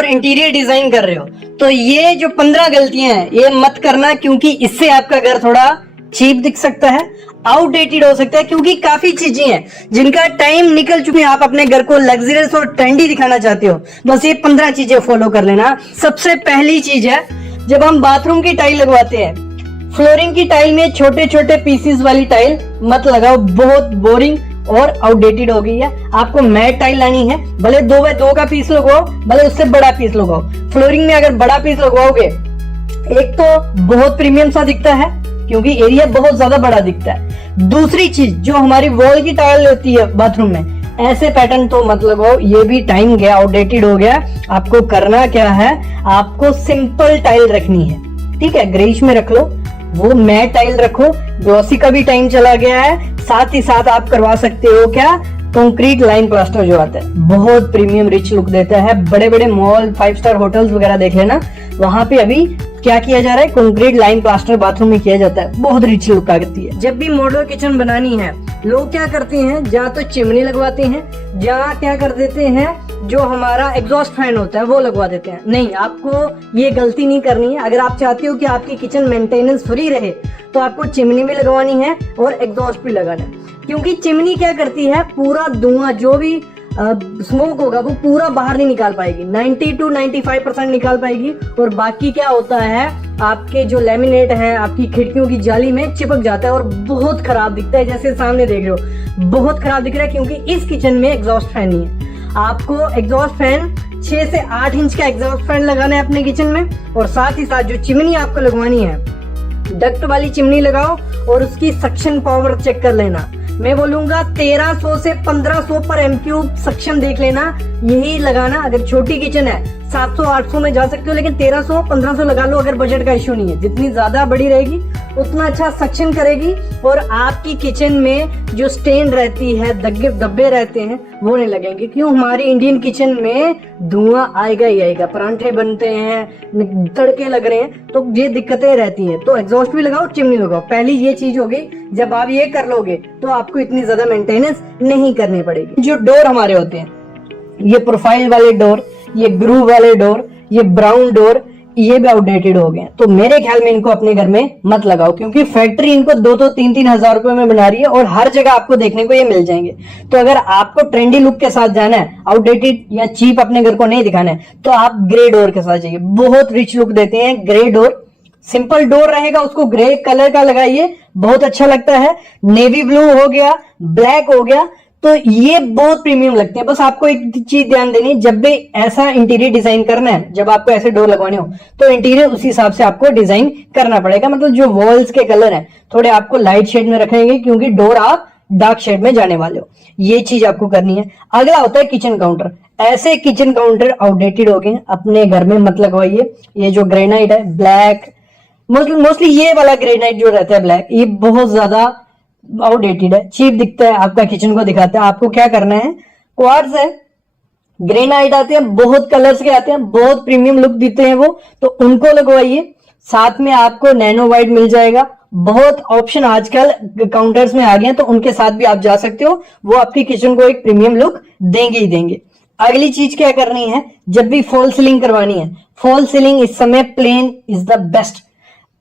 और interior design कर रहे हो तो ये जो 15 गलतियां हैं ये मत करना, क्योंकि इससे आपका घर थोड़ा चीप दिख सकता है, आउटडेटेड हो सकता है, क्योंकि काफी चीजें हैं जिनका टाइम निकल चुके हैं। आप अपने घर को लग्जरियस और ट्रेंडी दिखाना चाहते हो, बस ये 15 चीजें फॉलो कर लेना। सबसे पहली चीज है, जब हम बाथरूम की टाइल लगवाते हैं, फ्लोरिंग की टाइल में छोटे छोटे पीसेस वाली टाइल मत लगाओ, बहुत बोरिंग और आउटडेटेड हो गई है। आपको मैट टाइल लानी है, भले 2x2 का पीस लगवाओ, भले उससे बड़ा पीस लगवाओ। फ्लोरिंग में अगर बड़ा पीस लगवाओगे, एक तो बहुत प्रीमियम सा दिखता है क्योंकि एरिया बहुत ज्यादा बड़ा दिखता है। दूसरी चीज, जो हमारी वॉल की टाइल होती है बाथरूम में, ऐसे पैटर्न तो मत लगाओ, ये भी टाइम गया, आउटडेटेड हो गया। आपको करना क्या है, आपको सिंपल टाइल रखनी है, ठीक है, ग्रेइश में रख लो, वो मैट टाइल रखो। ग्लॉसी का भी टाइम चला गया है। साथ ही साथ आप करवा सकते हो क्या, कंक्रीट लाइन प्लास्टर जो आता है, बहुत प्रीमियम रिच लुक देता है। बड़े बड़े मॉल 5 स्टार होटल्स वगैरह देख लेना, वहां पे अभी क्या किया जा रहा है, कंक्रीट लाइन प्लास्टर बाथरूम में किया जाता है, बहुत रिच लुक आती है। जब भी मॉडल किचन बनानी है, लोग क्या करते हैं, जहाँ तो चिमनी लगवाते हैं, जहाँ क्या कर देते हैं, जो हमारा एग्जॉस्ट फैन होता है वो लगवा देते हैं। नहीं, आपको ये गलती नहीं करनी है। अगर आप चाहते हो कि आपकी किचन मेंटेनेंस फ्री रहे तो आपको चिमनी भी लगवानी है और एग्जॉस्ट भी लगाना है, क्योंकि चिमनी क्या करती है, पूरा धुआं जो भी स्मोक होगा वो पूरा बाहर नहीं निकाल पाएगी, 90 to 95% निकाल पाएगी, और बाकी क्या होता है, आपके जो लेमिनेट है आपकी खिड़कियों की जाली में चिपक जाता है और बहुत खराब दिखता है। जैसे सामने देख रहे हो, बहुत खराब दिख रहा है, क्योंकि इस किचन में एग्जॉस्ट फैन नहीं है। आपको एग्जॉस्ट फैन 6 से 8 इंच का एग्जॉस्ट फैन लगाना है अपने किचन में, और साथ ही साथ जो चिमनी आपको लगवानी है, डक्ट वाली चिमनी लगाओ और उसकी सक्शन पावर चेक कर लेना। मैं बोलूंगा 1300 से 1500 पर एमक्यूब सक्शन देख लेना, यही लगाना। अगर छोटी किचन है 700-800 में जा सकते हो, लेकिन 1300-1500 लगा लो अगर बजट का इश्यू नहीं है। जितनी ज्यादा बड़ी रहेगी उतना अच्छा सक्शन करेगी, और आपकी किचन में जो स्टेन रहती है, धब्बे रहते हैं, वो नहीं लगेंगे। क्यों, हमारी इंडियन किचन में धुआं आएगा ही आएगा, परांठे बनते हैं, तड़के लग रहे हैं, तो ये दिक्कतें रहती हैं। तो एग्जॉस्ट भी लगाओ, चिमनी लगाओ, पहली ये चीज हो गई। जब आप ये कर लोगे तो आपको इतनी ज्यादा मेंटेनेंस नहीं करनी पड़ेगी। जो डोर हमारे होते हैं, ये प्रोफाइल वाले डोर, ये ग्रूव वाले डोर, ये ब्राउन डोर, ये भी आउटडेटेड हो गए, तो मेरे ख्याल में इनको अपने घर में मत लगाओ, क्योंकि फैक्ट्री इनको 2-3 हजार रुपए में बना रही है और हर जगह आपको देखने को ये मिल जाएंगे। तो अगर आपको ट्रेंडी लुक के साथ जाना है, आउटडेटेड या चीप अपने घर को नहीं दिखाना है, तो आप ग्रे डोर के साथ जाइए, बहुत रिच लुक देते हैं ग्रे डोर। सिंपल डोर रहेगा, उसको ग्रे कलर का लगाइए, बहुत अच्छा लगता है। नेवी ब्लू हो गया, ब्लैक हो गया, तो ये बहुत प्रीमियम लगते हैं। बस आपको एक चीज ध्यान देनी है, जब भी ऐसा इंटीरियर डिजाइन करना है, जब आपको ऐसे डोर लगवाने हो, तो इंटीरियर उसी हिसाब से आपको डिजाइन करना पड़ेगा। मतलब जो वॉल्स के कलर हैं थोड़े आपको लाइट शेड में रखेंगे, क्योंकि डोर आप डार्क शेड में जाने वाले हो, ये चीज आपको करनी है। अगला होता है किचन काउंटर। ऐसे किचन काउंटर आउटडेटेड हो गए, अपने घर में मत लगवाइए। ये जो ग्रेनाइट है, ब्लैक, मोस्टली ये वाला ग्रेनाइट जो रहता है ब्लैक, ये बहुत ज्यादा आउटडेटेड है, चीप दिखता है, आपका किचन को दिखाता है। आपको क्या करना है, क्वार्ट्ज है, ग्रेनाइट आते हैं, बहुत कलर्स के आते हैं, बहुत प्रीमियम लुक देते हैं वो, तो उनको लगवाइए। साथ में आपको नैनो वाइट मिल जाएगा, बहुत ऑप्शन आजकल काउंटर्स में आ गए हैं, तो उनके साथ भी आप जा सकते हो, वो आपकी किचन को एक प्रीमियम लुक देंगे ही देंगे। अगली चीज क्या करनी है, जब भी फॉल सीलिंग करवानी है, फॉल सीलिंग इस समय plain is the best.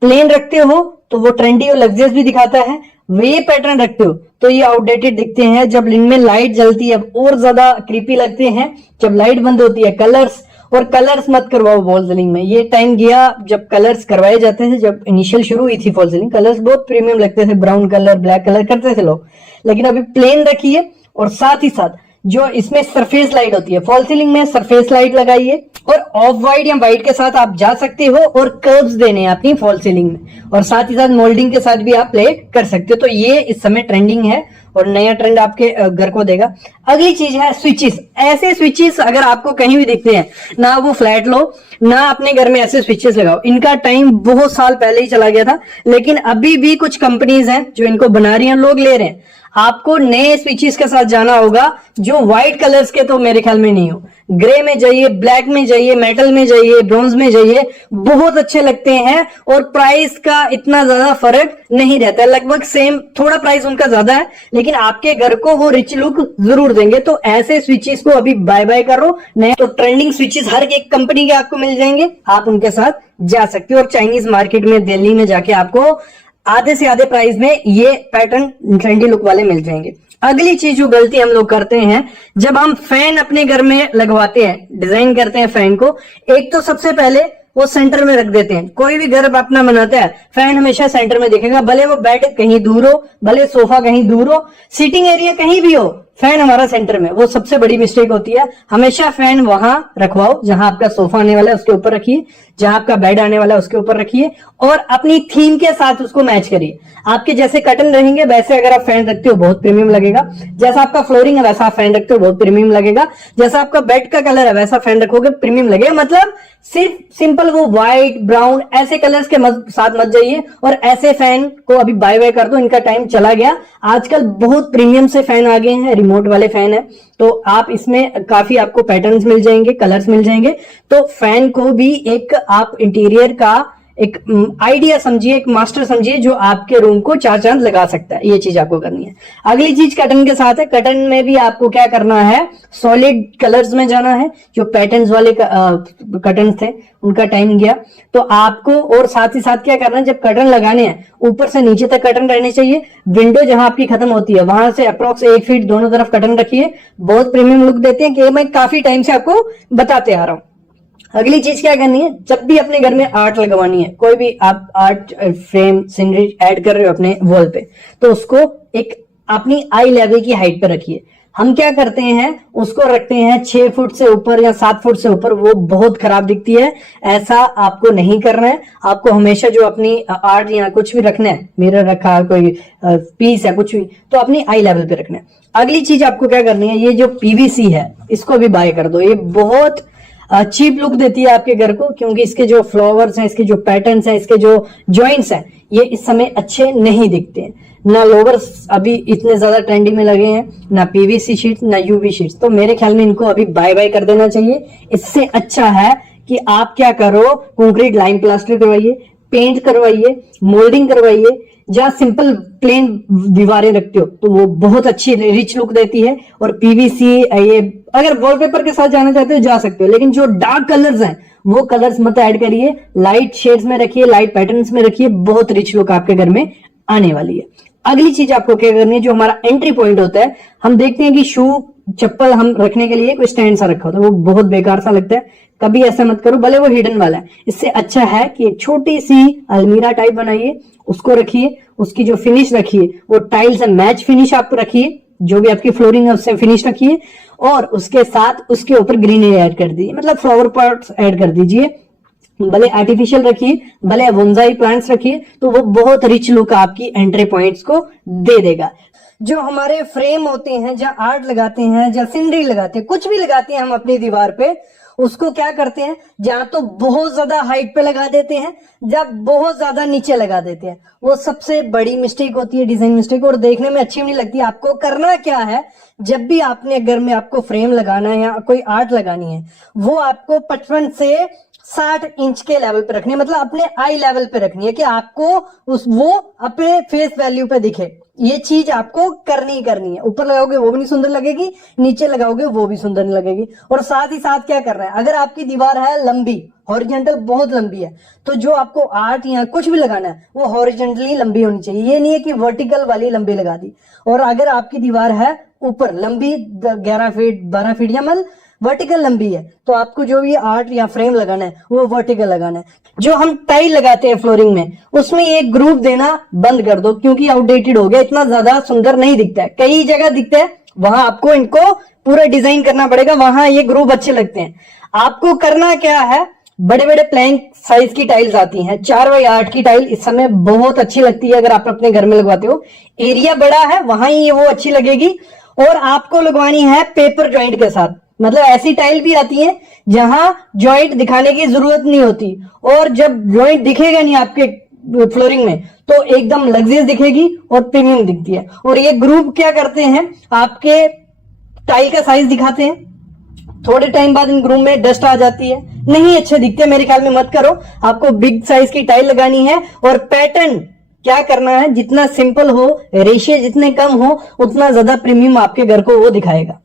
Plain रखते हो तो वो ट्रेंडी और लग्जरियस भी दिखाता है, वे पैटर्न रखते हो तो ये आउटडेटेड दिखते हैं। जब इनमें लाइट जलती है और ज्यादा क्रीपी लगते हैं, जब लाइट बंद होती है। कलर्स मत करवाओ वॉल सीलिंग में, ये टाइम गया जब कलर्स करवाए जाते थे। जब इनिशियल शुरू हुई थी फॉल सीलिंग, कलर्स बहुत प्रीमियम लगते थे, ब्राउन कलर, ब्लैक कलर करते थे लोग, लेकिन अभी प्लेन रखिए। और साथ ही साथ जो इसमें सरफेस लाइट होती है, फॉल सीलिंग में सरफेस लाइट लगाइए, और ऑफ वाइट या वाइट के साथ आप जा सकते हो, और कर्व्स देने हैं अपनी फॉल सीलिंग में, और साथ ही साथ मोल्डिंग के साथ भी आप प्ले कर सकते हो। तो ये इस समय ट्रेंडिंग है और नया ट्रेंड आपके घर को देगा। अगली चीज है स्विचेस। ऐसे स्विचेस अगर आपको कहीं भी दिखते हैं ना, वो फ्लैट लो ना अपने घर में ऐसे स्विचेस लगाओ। इनका टाइम बहुत साल पहले ही चला गया था, लेकिन अभी भी कुछ कंपनीज हैं जो इनको बना रही हैं, लोग ले रहे हैं। आपको नए स्विचेस के साथ जाना होगा जो व्हाइट कलर्स के तो मेरे ख्याल में नहीं हो, ग्रे में जाइए, ब्लैक में जाइए, मेटल में जाइए, ब्रॉन्ज में जाइए, बहुत अच्छे लगते हैं और प्राइस का इतना ज्यादा फर्क नहीं रहता है, लगभग सेम, थोड़ा प्राइस उनका ज्यादा है, लेकिन आपके घर को वो रिच लुक जरूर देंगे। तो ऐसे स्विचेस को अभी बाय बाय करो। नए तो ट्रेंडिंग स्विचेस हर एक कंपनी के आपको मिल जाएंगे, आप उनके साथ जा सकते हो। और चाइनीज मार्केट में दिल्ली में जाके आपको आधे से आधे प्राइस में ये पैटर्न ट्रेंडी लुक वाले मिल जाएंगे। अगली चीज जो गलती हम लोग करते हैं, जब हम फैन अपने घर में लगवाते हैं, डिजाइन करते हैं फैन को, एक तो सबसे पहले वो सेंटर में रख देते हैं। कोई भी घर अपना बनाता है, फैन हमेशा सेंटर में दिखेगा, भले वो बेड कहीं दूर हो, भले सोफा कहीं दूर हो, सीटिंग एरिया कहीं भी हो, फैन हमारा सेंटर में। वो सबसे बड़ी मिस्टेक होती है। हमेशा फैन वहां रखवाओ जहां आपका सोफा आने वाला है उसके ऊपर रखिए, जहां आपका बेड आने वाला है उसके ऊपर रखिए, और अपनी थीम के साथ उसको मैच करिए। आपके जैसे कर्टन रहेंगे वैसे अगर आप फैन रखते हो बहुत प्रीमियम लगेगा। जैसा आपका फ्लोरिंग है वैसा आप फैन रखते हो बहुत प्रीमियम लगेगा। जैसा आपका बेड का कलर है वैसा फैन रखोगे प्रीमियम लगेगा। मतलब सिर्फ सिंपल वो व्हाइट ब्राउन ऐसे कलर्स के साथ मत जाइए, और ऐसे फैन को अभी बाय बाय कर दो, इनका टाइम चला गया। आजकल बहुत प्रीमियम से फैन आ गए हैं, रिमोट वाले फैन है, तो आप इसमें काफी आपको पैटर्न्स मिल जाएंगे, कलर्स मिल जाएंगे। तो फैन को भी एक आप इंटीरियर का एक आइडिया समझिए, एक मास्टर समझिए जो आपके रूम को चार चांद लगा सकता है। ये चीज आपको करनी है। अगली चीज कर्टन के साथ है। कर्टन में भी आपको क्या करना है, सॉलिड कलर्स में जाना है। जो पैटर्न्स वाले कर्टन थे उनका टाइम गया, तो आपको और साथ ही साथ क्या करना है, जब कर्टन लगाने हैं ऊपर से नीचे तक कर्टन रहने चाहिए। विंडो जहां आपकी खत्म होती है वहां से अप्रोक्स 1 फीट दोनों तरफ कर्टन रखिए, बहुत प्रीमियम लुक देते हैं, कि मैं काफी टाइम से आपको बताते आ रहा हूं। अगली चीज क्या करनी है, जब भी अपने घर में आर्ट लगवानी है, कोई भी आप आर्ट फ्रेम सीनरी ऐड कर रहे हो अपने वॉल पे, तो उसको एक अपनी आई लेवल की हाइट पे रखिए। हम क्या करते हैं, उसको रखते हैं 6 फुट से ऊपर या 7 फुट से ऊपर, वो बहुत खराब दिखती है। ऐसा आपको नहीं करना है। आपको हमेशा जो अपनी आर्ट या कुछ भी रखना है, मिरर रखा, कोई पीस है, कुछ भी, तो अपनी आई लेवल पे रखना है। अगली चीज आपको क्या करनी है, ये जो पीवीसी है इसको भी बाय कर दो। ये बहुत चीप लुक देती है आपके घर को, क्योंकि इसके जो फ्लावर्स हैं, इसके जो पैटर्न्स हैं, इसके जो जॉइंट्स हैं, ये इस समय अच्छे नहीं दिखते हैं। ना लोवर्स अभी इतने ज्यादा ट्रेंडी में लगे हैं, ना पीवीसी शीट्स, ना यूवी शीट्स। तो मेरे ख्याल में इनको अभी बाय बाय कर देना चाहिए। इससे अच्छा है कि आप क्या करो, कंक्रीट लाइन प्लास्टर करवाइए, पेंट करवाइए, मोल्डिंग करवाइए। जहां सिंपल प्लेन दीवारें रखते हो तो वो बहुत अच्छी रिच लुक देती है। और पीवीसी, ये अगर वॉलपेपर के साथ जाना चाहते हो जा सकते हो, लेकिन जो डार्क कलर्स हैं वो कलर्स मत ऐड करिए, लाइट शेड्स में रखिए, लाइट पैटर्न्स में रखिए, बहुत रिच लुक आपके घर में आने वाली है। अगली चीज आपको क्या करनी है, जो हमारा एंट्री पॉइंट होता है, हम देखते हैं कि शू चप्पल हम रखने के लिए कोई स्टैंड सा रखा होता है, वो बहुत बेकार सा लगता है। कभी ऐसा मत करो, भले वो हिडन वाला है। इससे अच्छा है कि एक छोटी सी अलमीरा टाइप बनाइए, उसको रखिए, उसकी जो फिनिश रखिए वो टाइल से मैच फिनिश आप रखिए, जो भी आपकी फ्लोरिंग है उससे फिनिश रखिए, और उसके साथ उसके ऊपर ग्रीनरी ऐड कर दीजिए, मतलब फ्लावर पॉट्स ऐड कर दीजिए। भले आर्टिफिशियल रखिए, भले बोनसाई प्लांट्स रखिए, तो वो बहुत रिच लुक आपकी एंट्री पॉइंट्स को दे देगा। जो हमारे फ्रेम होते हैं, जहाँ आर्ट लगाते हैं, जहाँ सीनरी लगाते हैं, कुछ भी लगाते हैं हम अपनी दीवार पे, उसको क्या करते हैं, जहां तो बहुत ज्यादा हाइट पे लगा देते हैं, जब बहुत ज्यादा नीचे लगा देते हैं। वो सबसे बड़ी मिस्टेक होती है, डिजाइन मिस्टेक, और देखने में अच्छी नहीं लगती। आपको करना क्या है, जब भी आपने घर में आपको फ्रेम लगाना है या कोई आर्ट लगानी है, वो आपको 55 से 60 इंच के लेवल पे रखनी है, मतलब अपने आई लेवल पे रखनी है, कि आपको वो अपने फेस वैल्यू पे दिखे। ये चीज आपको करनी ही करनी है। ऊपर लगाओगे वो भी नहीं सुंदर लगेगी, नीचे लगाओगे वो भी सुंदर नहीं लगेगी। और साथ ही साथ क्या करना है, अगर आपकी दीवार है लंबी, हॉरिजॉन्टल बहुत लंबी है, तो जो आपको आर्ट या कुछ भी लगाना है वो हॉरिजॉन्टली लंबी होनी चाहिए। ये नहीं है कि वर्टिकल वाली लंबी लगा दी। और अगर आपकी दीवार है ऊपर लंबी 11 फीट 12 फीट या मतलब वर्टिकल लंबी है, तो आपको जो भी आर्ट या फ्रेम लगाना है वो वर्टिकल लगाना है। जो हम टाइल लगाते हैं फ्लोरिंग में, उसमें एक ग्रुप देना बंद कर दो, क्योंकि आउटडेटेड हो गया, इतना ज्यादा सुंदर नहीं दिखता है। कई जगह दिखता है, वहां आपको इनको पूरा डिजाइन करना पड़ेगा, वहां ये ग्रुप अच्छे लगते हैं। आपको करना क्या है, बड़े बड़े प्लैंक साइज की टाइल्स आती हैं, 4x8 की टाइल इस समय बहुत अच्छी लगती है। अगर आप अपने घर में लगवाते हो, एरिया बड़ा है, वहां ही वो अच्छी लगेगी। और आपको लगवानी है पेपर जॉइंट के साथ, मतलब ऐसी टाइल भी आती है जहां जॉइंट दिखाने की जरूरत नहीं होती, और जब जॉइंट दिखेगा नहीं आपके फ्लोरिंग में तो एकदम लग्जरियस दिखेगी और प्रीमियम दिखती है। और ये ग्रुप क्या करते हैं, आपके टाइल का साइज दिखाते हैं, थोड़े टाइम बाद इन ग्रुप में डस्ट आ जाती है, नहीं अच्छे दिखते। मेरे ख्याल में मत करो, आपको बिग साइज की टाइल लगानी है। और पैटर्न क्या करना है, जितना सिंपल हो, रेशियो जितने कम हो, उतना ज्यादा प्रीमियम आपके घर को वो दिखाएगा।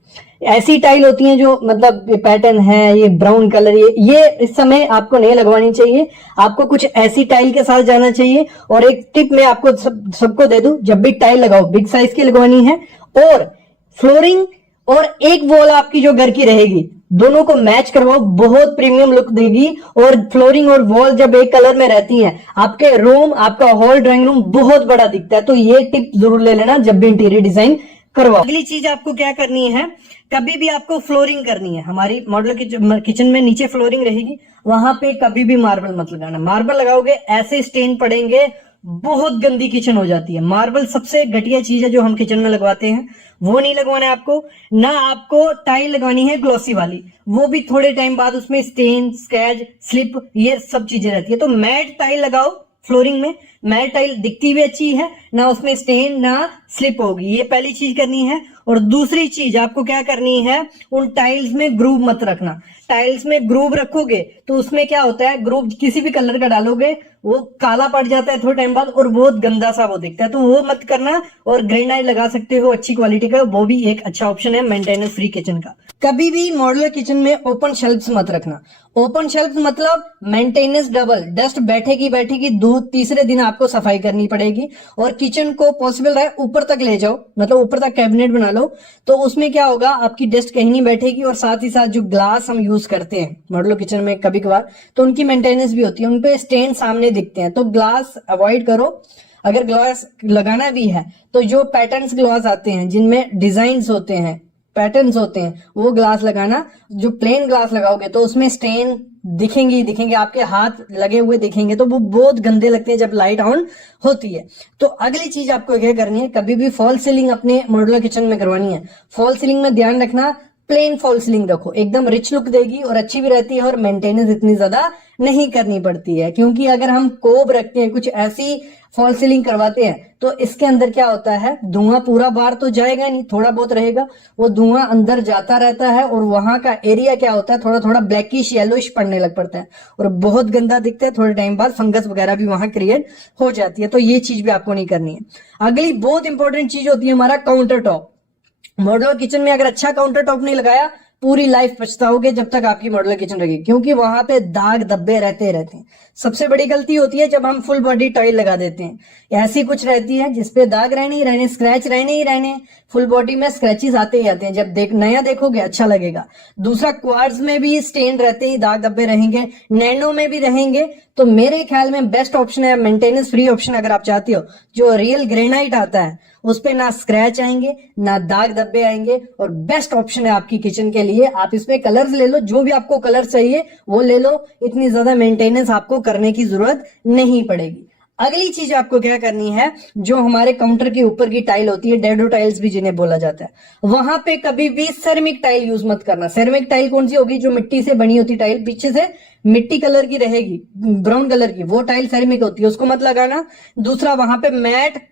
ऐसी टाइल होती हैं जो मतलब ये पैटर्न है, ये ब्राउन कलर, ये इस समय आपको नहीं लगवानी चाहिए। आपको कुछ ऐसी टाइल के साथ जाना चाहिए। और एक टिप मैं आपको सबको दे दूं, जब भी टाइल लगाओ बिग साइज की लगवानी है। और फ्लोरिंग और एक वॉल आपकी जो घर की रहेगी, दोनों को मैच करवाओ, बहुत प्रीमियम लुक देगी। और फ्लोरिंग और वॉल जब एक कलर में रहती हैं, आपके रूम, आपका हॉल, ड्राइंग रूम बहुत बड़ा दिखता है। तो ये टिप जरूर ले लेना जब भी इंटीरियर डिजाइन करवाओ। अगली चीज आपको क्या करनी है, कभी भी आपको फ्लोरिंग करनी है, हमारी मॉडल किचन में नीचे फ्लोरिंग रहेगी, वहां पे कभी भी मार्बल मत लगाना। मार्बल लगाओगे ऐसे स्टेन पड़ेंगे, बहुत गंदी किचन हो जाती है। मार्बल सबसे घटिया चीज है जो हम किचन में लगवाते हैं, वो नहीं लगवाना है आपको। ना आपको टाइल लगवानी है ग्लॉसी वाली, वो भी थोड़े टाइम बाद उसमें स्टेन, स्क्रैच, स्लिप, ये सब चीजें रहती है। तो मैट टाइल लगाओ फ्लोरिंग में। मैट टाइल दिखती भी अच्छी है, ना उसमें स्टेन ना स्लिप होगी, ये पहली चीज करनी है। और दूसरी चीज आपको क्या करनी है, उन टाइल्स में ग्रूव मत रखना। टाइल्स में ग्रूव रखोगे तो उसमें क्या होता है, ग्रूव किसी भी कलर का डालोगे वो काला पड़ जाता है थोड़े टाइम बाद और बहुत गंदा सा वो दिखता है, तो वो मत करना। और ग्रेनाइट लगा सकते हो अच्छी क्वालिटी का, वो भी एक अच्छा ऑप्शन है मेंटेनेंस फ्री किचन का। कभी भी मॉड्यूलर किचन में ओपन शेल्फ्स मत रखना। ओपन शेल्फ मतलब मेंटेनेंस डबल, डस्ट बैठेगी, तीसरे दिन आपको सफाई करनी पड़ेगी। और किचन को पॉसिबल रहे ऊपर तक ले जाओ, मतलब ऊपर तक कैबिनेट बना लो, तो उसमें क्या होगा, आपकी डस्ट कहीं नहीं बैठेगी। और साथ ही साथ जो ग्लास हम यूज करते हैं मॉड्यूलर किचन में कभी कभार, तो उनकी मेंटेनेंस भी होती है, उनपे स्टेन सामने दिखते हैं, तो ग्लास अवॉइड करो। अगर ग्लास लगाना भी है तो जो पैटर्न्स ग्लास आते हैं जिनमें डिजाइन्स होते हैं, पैटर्न्स होते हैं, वो ग्लास लगाना। जो प्लेन ग्लास लगाओगे तो उसमें स्टेन दिखेंगे, आपके हाथ लगे हुए दिखेंगे, तो वो बहुत गंदे लगते हैं जब लाइट ऑन होती है। तो अगली चीज आपको क्या करनी है, कभी भी फॉल सीलिंग अपने मॉड्यूलर किचन में करवानी है, फॉल सीलिंग में ध्यान रखना प्लेन फॉल सीलिंग रखो, एकदम रिच लुक देगी और अच्छी भी रहती है और मेंटेनेंस इतनी ज्यादा नहीं करनी पड़ती है। क्योंकि अगर हम कोब रखते हैं, कुछ ऐसी फॉल सीलिंग करवाते हैं, तो इसके अंदर क्या होता है, धुआं पूरा बाहर तो जाएगा नहीं, थोड़ा बहुत रहेगा, वो धुआं अंदर जाता रहता है और वहां का एरिया क्या होता है, थोड़ा थोड़ा ब्लैकिश येलोइश पड़ने लग पड़ता है और बहुत गंदा दिखता है। थोड़े टाइम बाद फंगस वगैरह भी वहां क्रिएट हो जाती है, तो ये चीज भी आपको नहीं करनी है। अगली बहुत इंपॉर्टेंट चीज होती है हमारा काउंटर टॉप। मॉड्यूलर किचन में अगर अच्छा काउंटर टॉप नहीं लगाया, पूरी लाइफ पछताओगे जब तक आपकी मॉड्यूलर किचन रहेगी, क्योंकि वहां पे दाग धब्बे रहते हैं। सबसे बड़ी गलती होती है जब हम फुल बॉडी टाइल लगा देते हैं, ऐसी कुछ रहती है जिसपे दाग रहने ही रहने, स्क्रैच रहने ही रहने, फुल बॉडी में स्क्रैचेस आते ही आते हैं। जब नया देखोगे अच्छा लगेगा। दूसरा, क्वार्ट्ज में भी स्टेन रहते ही, दाग धब्बे रहेंगे, नैनो में भी रहेंगे। तो मेरे ख्याल में बेस्ट ऑप्शन है मेंटेनेंस फ्री ऑप्शन, अगर आप चाहते हो, जो रियल ग्रेनाइट आता है, उस पे ना स्क्रैच आएंगे ना दाग धब्बे आएंगे और बेस्ट ऑप्शन है आपकी किचन के लिए। आप इसमें कलर्स ले लो, जो भी आपको कलर चाहिए वो ले लो, इतनी ज्यादा मेंटेनेंस आपको करने की जरूरत नहीं पड़ेगी। अगली चीज आपको क्या करनी है, जो हमारे काउंटर के ऊपर की टाइल होती है, डेडो टाइल्स भी जिन्हें बोला जाता है, वहां पे कभी भी सेरेमिक टाइल यूज मत करना। सेरेमिक टाइल कौन सी होगी, जो मिट्टी से बनी होती टाइल, पीछे से मिट्टी कलर की रहेगी, ब्राउन कलर की, वो टाइल सेरेमिक होती है, उसको मत लगाना। दूसरा, वहां पे मैट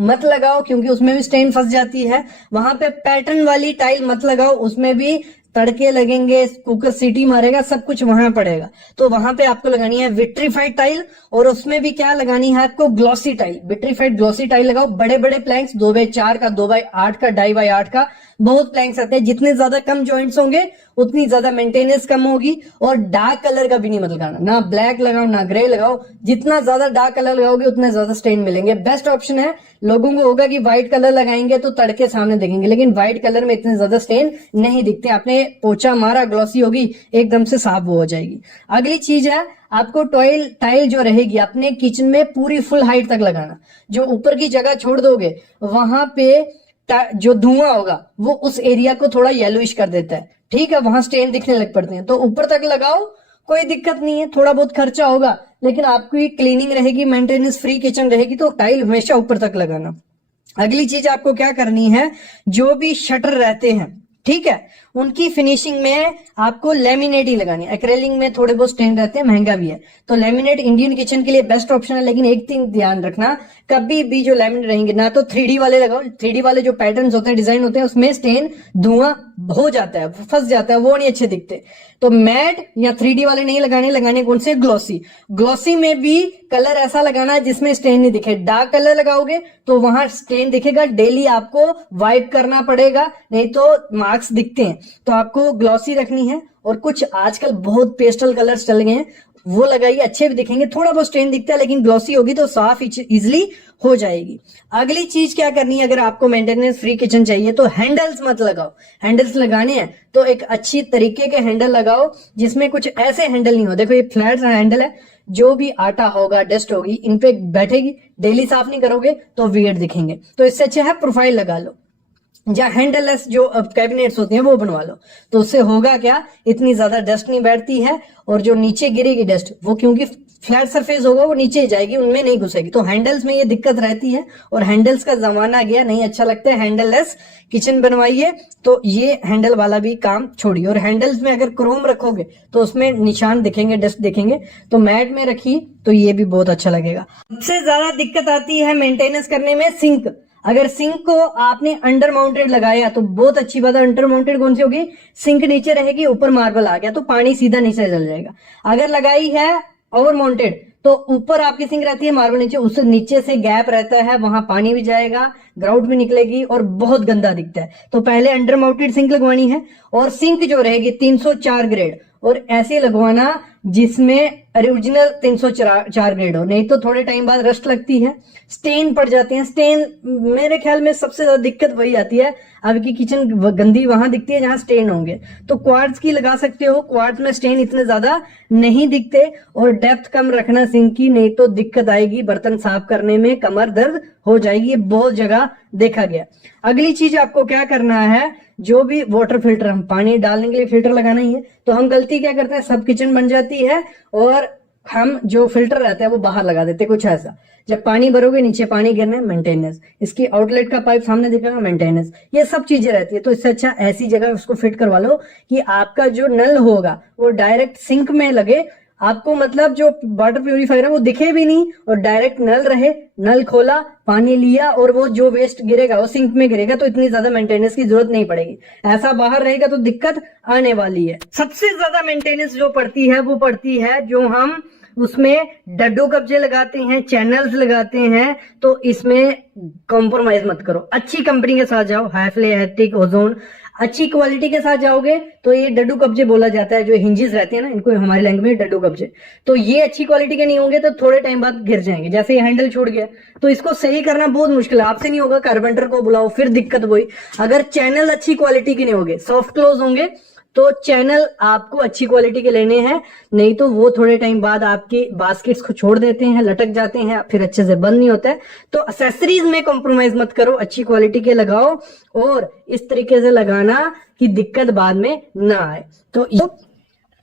मत लगाओ क्योंकि उसमें भी स्टेन फंस जाती है। वहां पे पैटर्न वाली टाइल मत लगाओ, उसमें भी तड़के लगेंगे, कुकर सीटी मारेगा, सब कुछ वहां पड़ेगा। तो वहां पे आपको लगानी है विट्रीफाइड टाइल, और उसमें भी क्या लगानी है आपको, glossy tile. Vitrified glossy tile लगाओ, बड़े बड़े प्लैंक्स, 2x4 का, 2x8 का, 2x8 का, बहुत प्लैंक्स आते हैं। जितने ज्यादा कम जॉइंट्स होंगे उतनी ज्यादा मेंटेनेंस कम होगी। और डार्क कलर का भी नहीं मत लगाना, ना ब्लैक लगाओ ना ग्रे लगाओ, जितना ज्यादा डार्क कलर लगाओगे उतने ज्यादा स्टेन मिलेंगे। बेस्ट ऑप्शन है, लोगों को होगा कि व्हाइट कलर लगाएंगे तो तड़के सामने दिखेंगे, लेकिन व्हाइट कलर में इतने ज्यादा स्टेन नहीं दिखते। आपने पोछा मारा, ग्लॉसी होगी, एकदम से साफ वो हो जाएगी। अगली चीज है, आपको टाइल जो रहेगी अपने किचन में पूरी फुल हाइट तक लगाना। जो ऊपर की जगह छोड़ दोगे वहां पे जो धुआं होगा वो उस एरिया को थोड़ा येलोइश कर देता है, ठीक है, वहां स्टेन दिखने लग पड़ते हैं। तो ऊपर तक लगाओ, कोई दिक्कत नहीं है, थोड़ा बहुत खर्चा होगा लेकिन आपकी क्लीनिंग रहेगी, मेंटेनेंस फ्री किचन रहेगी, तो टाइल हमेशा ऊपर तक लगाना। अगली चीज आपको क्या करनी है, जो भी शटर रहते हैं, ठीक है, उनकी फिनिशिंग में आपको लेमिनेट ही लगानी है। एक्रेलिक में थोड़े बहुत स्टेन रहते हैं, महंगा भी है, तो लेमिनेट इंडियन किचन के लिए बेस्ट ऑप्शन है। लेकिन एक चीज ध्यान रखना, कभी भी जो लेमिनेट रहेंगे ना तो 3D वाले लगाओ। 3D वाले जो पैटर्न्स होते हैं, डिजाइन होते हैं, उसमें स्टेन धुआं हो जाता है, फंस जाता है, वो नहीं अच्छे दिखते। तो मैट या 3D वाले नहीं लगाने कौन से, ग्लॉसी। ग्लॉसी में भी कलर ऐसा लगाना है जिसमें स्टेन नहीं दिखे। डार्क कलर लगाओगे तो वहां स्टेन दिखेगा, डेली आपको वाइप करना पड़ेगा, नहीं तो मार्क्स दिखते हैं। तो आपको ग्लॉसी रखनी है। और कुछ आजकल बहुत पेस्टल कलर्स चल गए हैं, वो लगाइए, अच्छे भी दिखेंगे। थोड़ा बहुत स्टेन दिखता है, लेकिन ग्लॉसी होगी तो साफ इजिली हो जाएगी। अगली चीज क्या करनी है, अगर आपको मेंटेनेंस फ्री किचन चाहिए तो हैंडल्स मत लगाओ। हैंडल्स लगाने हैं तो एक अच्छी तरीके के हैंडल लगाओ, जिसमें कुछ ऐसे हैंडल नहीं हो। देखो ये फ्लैट हैंडल है, जो भी आटा होगा, डस्ट होगी, इन पे बैठेगी। डेली साफ नहीं करोगे तो वियर्ड दिखेंगे। तो इससे अच्छा है प्रोफाइल लगा लो, या हैंडललेस जो कैबिनेट्स होते हैं वो बनवा लो। तो उससे होगा क्या, इतनी ज्यादा डस्ट नहीं बैठती है, और जो नीचे गिरेगी डस्ट, वो क्योंकि फ्लैट सरफेस होगा वो नीचे जाएगी, उनमें नहीं घुसेगी। तो हैंडल्स में ये दिक्कत रहती है, और हैंडल्स का जमाना गया, नहीं अच्छा लगता है। हैंडललेस किचन बनवाइए। तो ये हैंडल वाला भी काम छोड़िए। और हैंडल्स में अगर क्रोम रखोगे तो उसमें निशान दिखेंगे, डस्ट दिखेंगे। तो मैट में रखिए तो ये भी बहुत अच्छा लगेगा। सबसे ज्यादा दिक्कत आती है मेंटेनेंस करने में सिंक। अगर सिंक को आपने अंडर माउंटेड लगाया तो बहुत अच्छी बात है। अंडर माउंटेड कौन सी होगी, सिंक नीचे रहेगी, ऊपर मार्बल आ गया तो पानी सीधा नीचे चल जाएगा। अगर लगाई है ओवर माउंटेड तो ऊपर आपकी सिंक रहती है, मार्बल नीचे, उससे नीचे से गैप रहता है, वहां पानी भी जाएगा, ग्राउट भी निकलेगी, और बहुत गंदा दिखता है। तो पहले अंडर माउंटेड सिंक लगवानी है। और सिंक जो रहेगी 304 ग्रेड, और ऐसे लगवाना जिसमें ओरिजिनल 304 ग्रेड हो, नहीं तो थोड़े टाइम बाद रस्ट लगती है, स्टेन पड़ जाते हैं। स्टेन मेरे ख्याल में सबसे ज्यादा दिक्कत वही आती है, आपकी किचन गंदी वहां दिखती है जहां स्टेन होंगे। तो क्वार्ट्ज की लगा सकते हो, क्वार्ट्ज में स्टेन इतने ज्यादा नहीं दिखते। और डेप्थ कम रखना सिंक की, नहीं तो दिक्कत आएगी, बर्तन साफ करने में कमर दर्द हो जाएगी। ये बहुत जगह देखा गया। अगली चीज आपको क्या करना है, जो भी वाटर फिल्टर, हम पानी डालने के लिए फिल्टर लगाना ही है। तो हम गलती क्या करते हैं, सब किचन बन जाती है और हम जो फिल्टर रहता है वो बाहर लगा देते हैं, कुछ ऐसा। जब पानी भरोगे नीचे पानी गिरना है, मेंटेनेंस। इसकी आउटलेट का पाइप सामने दिखेगा, मेंटेनेंस। ये सब चीजें रहती है। तो इससे अच्छा ऐसी जगह उसको फिट करवा लो कि आपका जो नल होगा वो डायरेक्ट सिंक में लगे, आपको मतलब जो वाटर प्यूरिफायर है वो दिखे भी नहीं, और डायरेक्ट नल रहे, नल खोला, पानी लिया, और वो जो वेस्ट गिरेगा वो सिंक में गिरेगा। तो इतनी ज्यादा मेंटेनेंस की जरूरत नहीं पड़ेगी। ऐसा बाहर रहेगा तो दिक्कत आने वाली है। सबसे ज्यादा मेंटेनेंस जो पड़ती है वो पड़ती है जो हम उसमें डड्डू कब्जे लगाते हैं, चैनल्स लगाते हैं। तो इसमें कॉम्प्रोमाइज मत करो, अच्छी कंपनी के साथ जाओ, हैफले, हैटिक, ओजोन, अच्छी क्वालिटी के साथ जाओगे तो ये डड्डू कब्जे बोला जाता है। जो हिंजेस रहते हैं ना, इनको हमारी लैंग्वेज में डड्डू कब्जे। तो ये अच्छी क्वालिटी के नहीं होंगे तो थोड़े टाइम बाद गिर जाएंगे। जैसे ये हैंडल छूट गया तो इसको सही करना बहुत मुश्किल है, आपसे नहीं होगा, कारपेंटर को बुलाओ, फिर दिक्कत वही। अगर चैनल अच्छी क्वालिटी के नहीं होंगे, सॉफ्ट क्लोज होंगे, तो चैनल आपको अच्छी क्वालिटी के लेने हैं, नहीं तो वो थोड़े टाइम बाद आपके बास्केट्स को छोड़ देते हैं, लटक जाते हैं, फिर अच्छे से बंद नहीं होता है। तो एक्सेसरीज में कॉम्प्रोमाइज मत करो, अच्छी क्वालिटी के लगाओ, और इस तरीके से लगाना कि दिक्कत बाद में ना आए। तो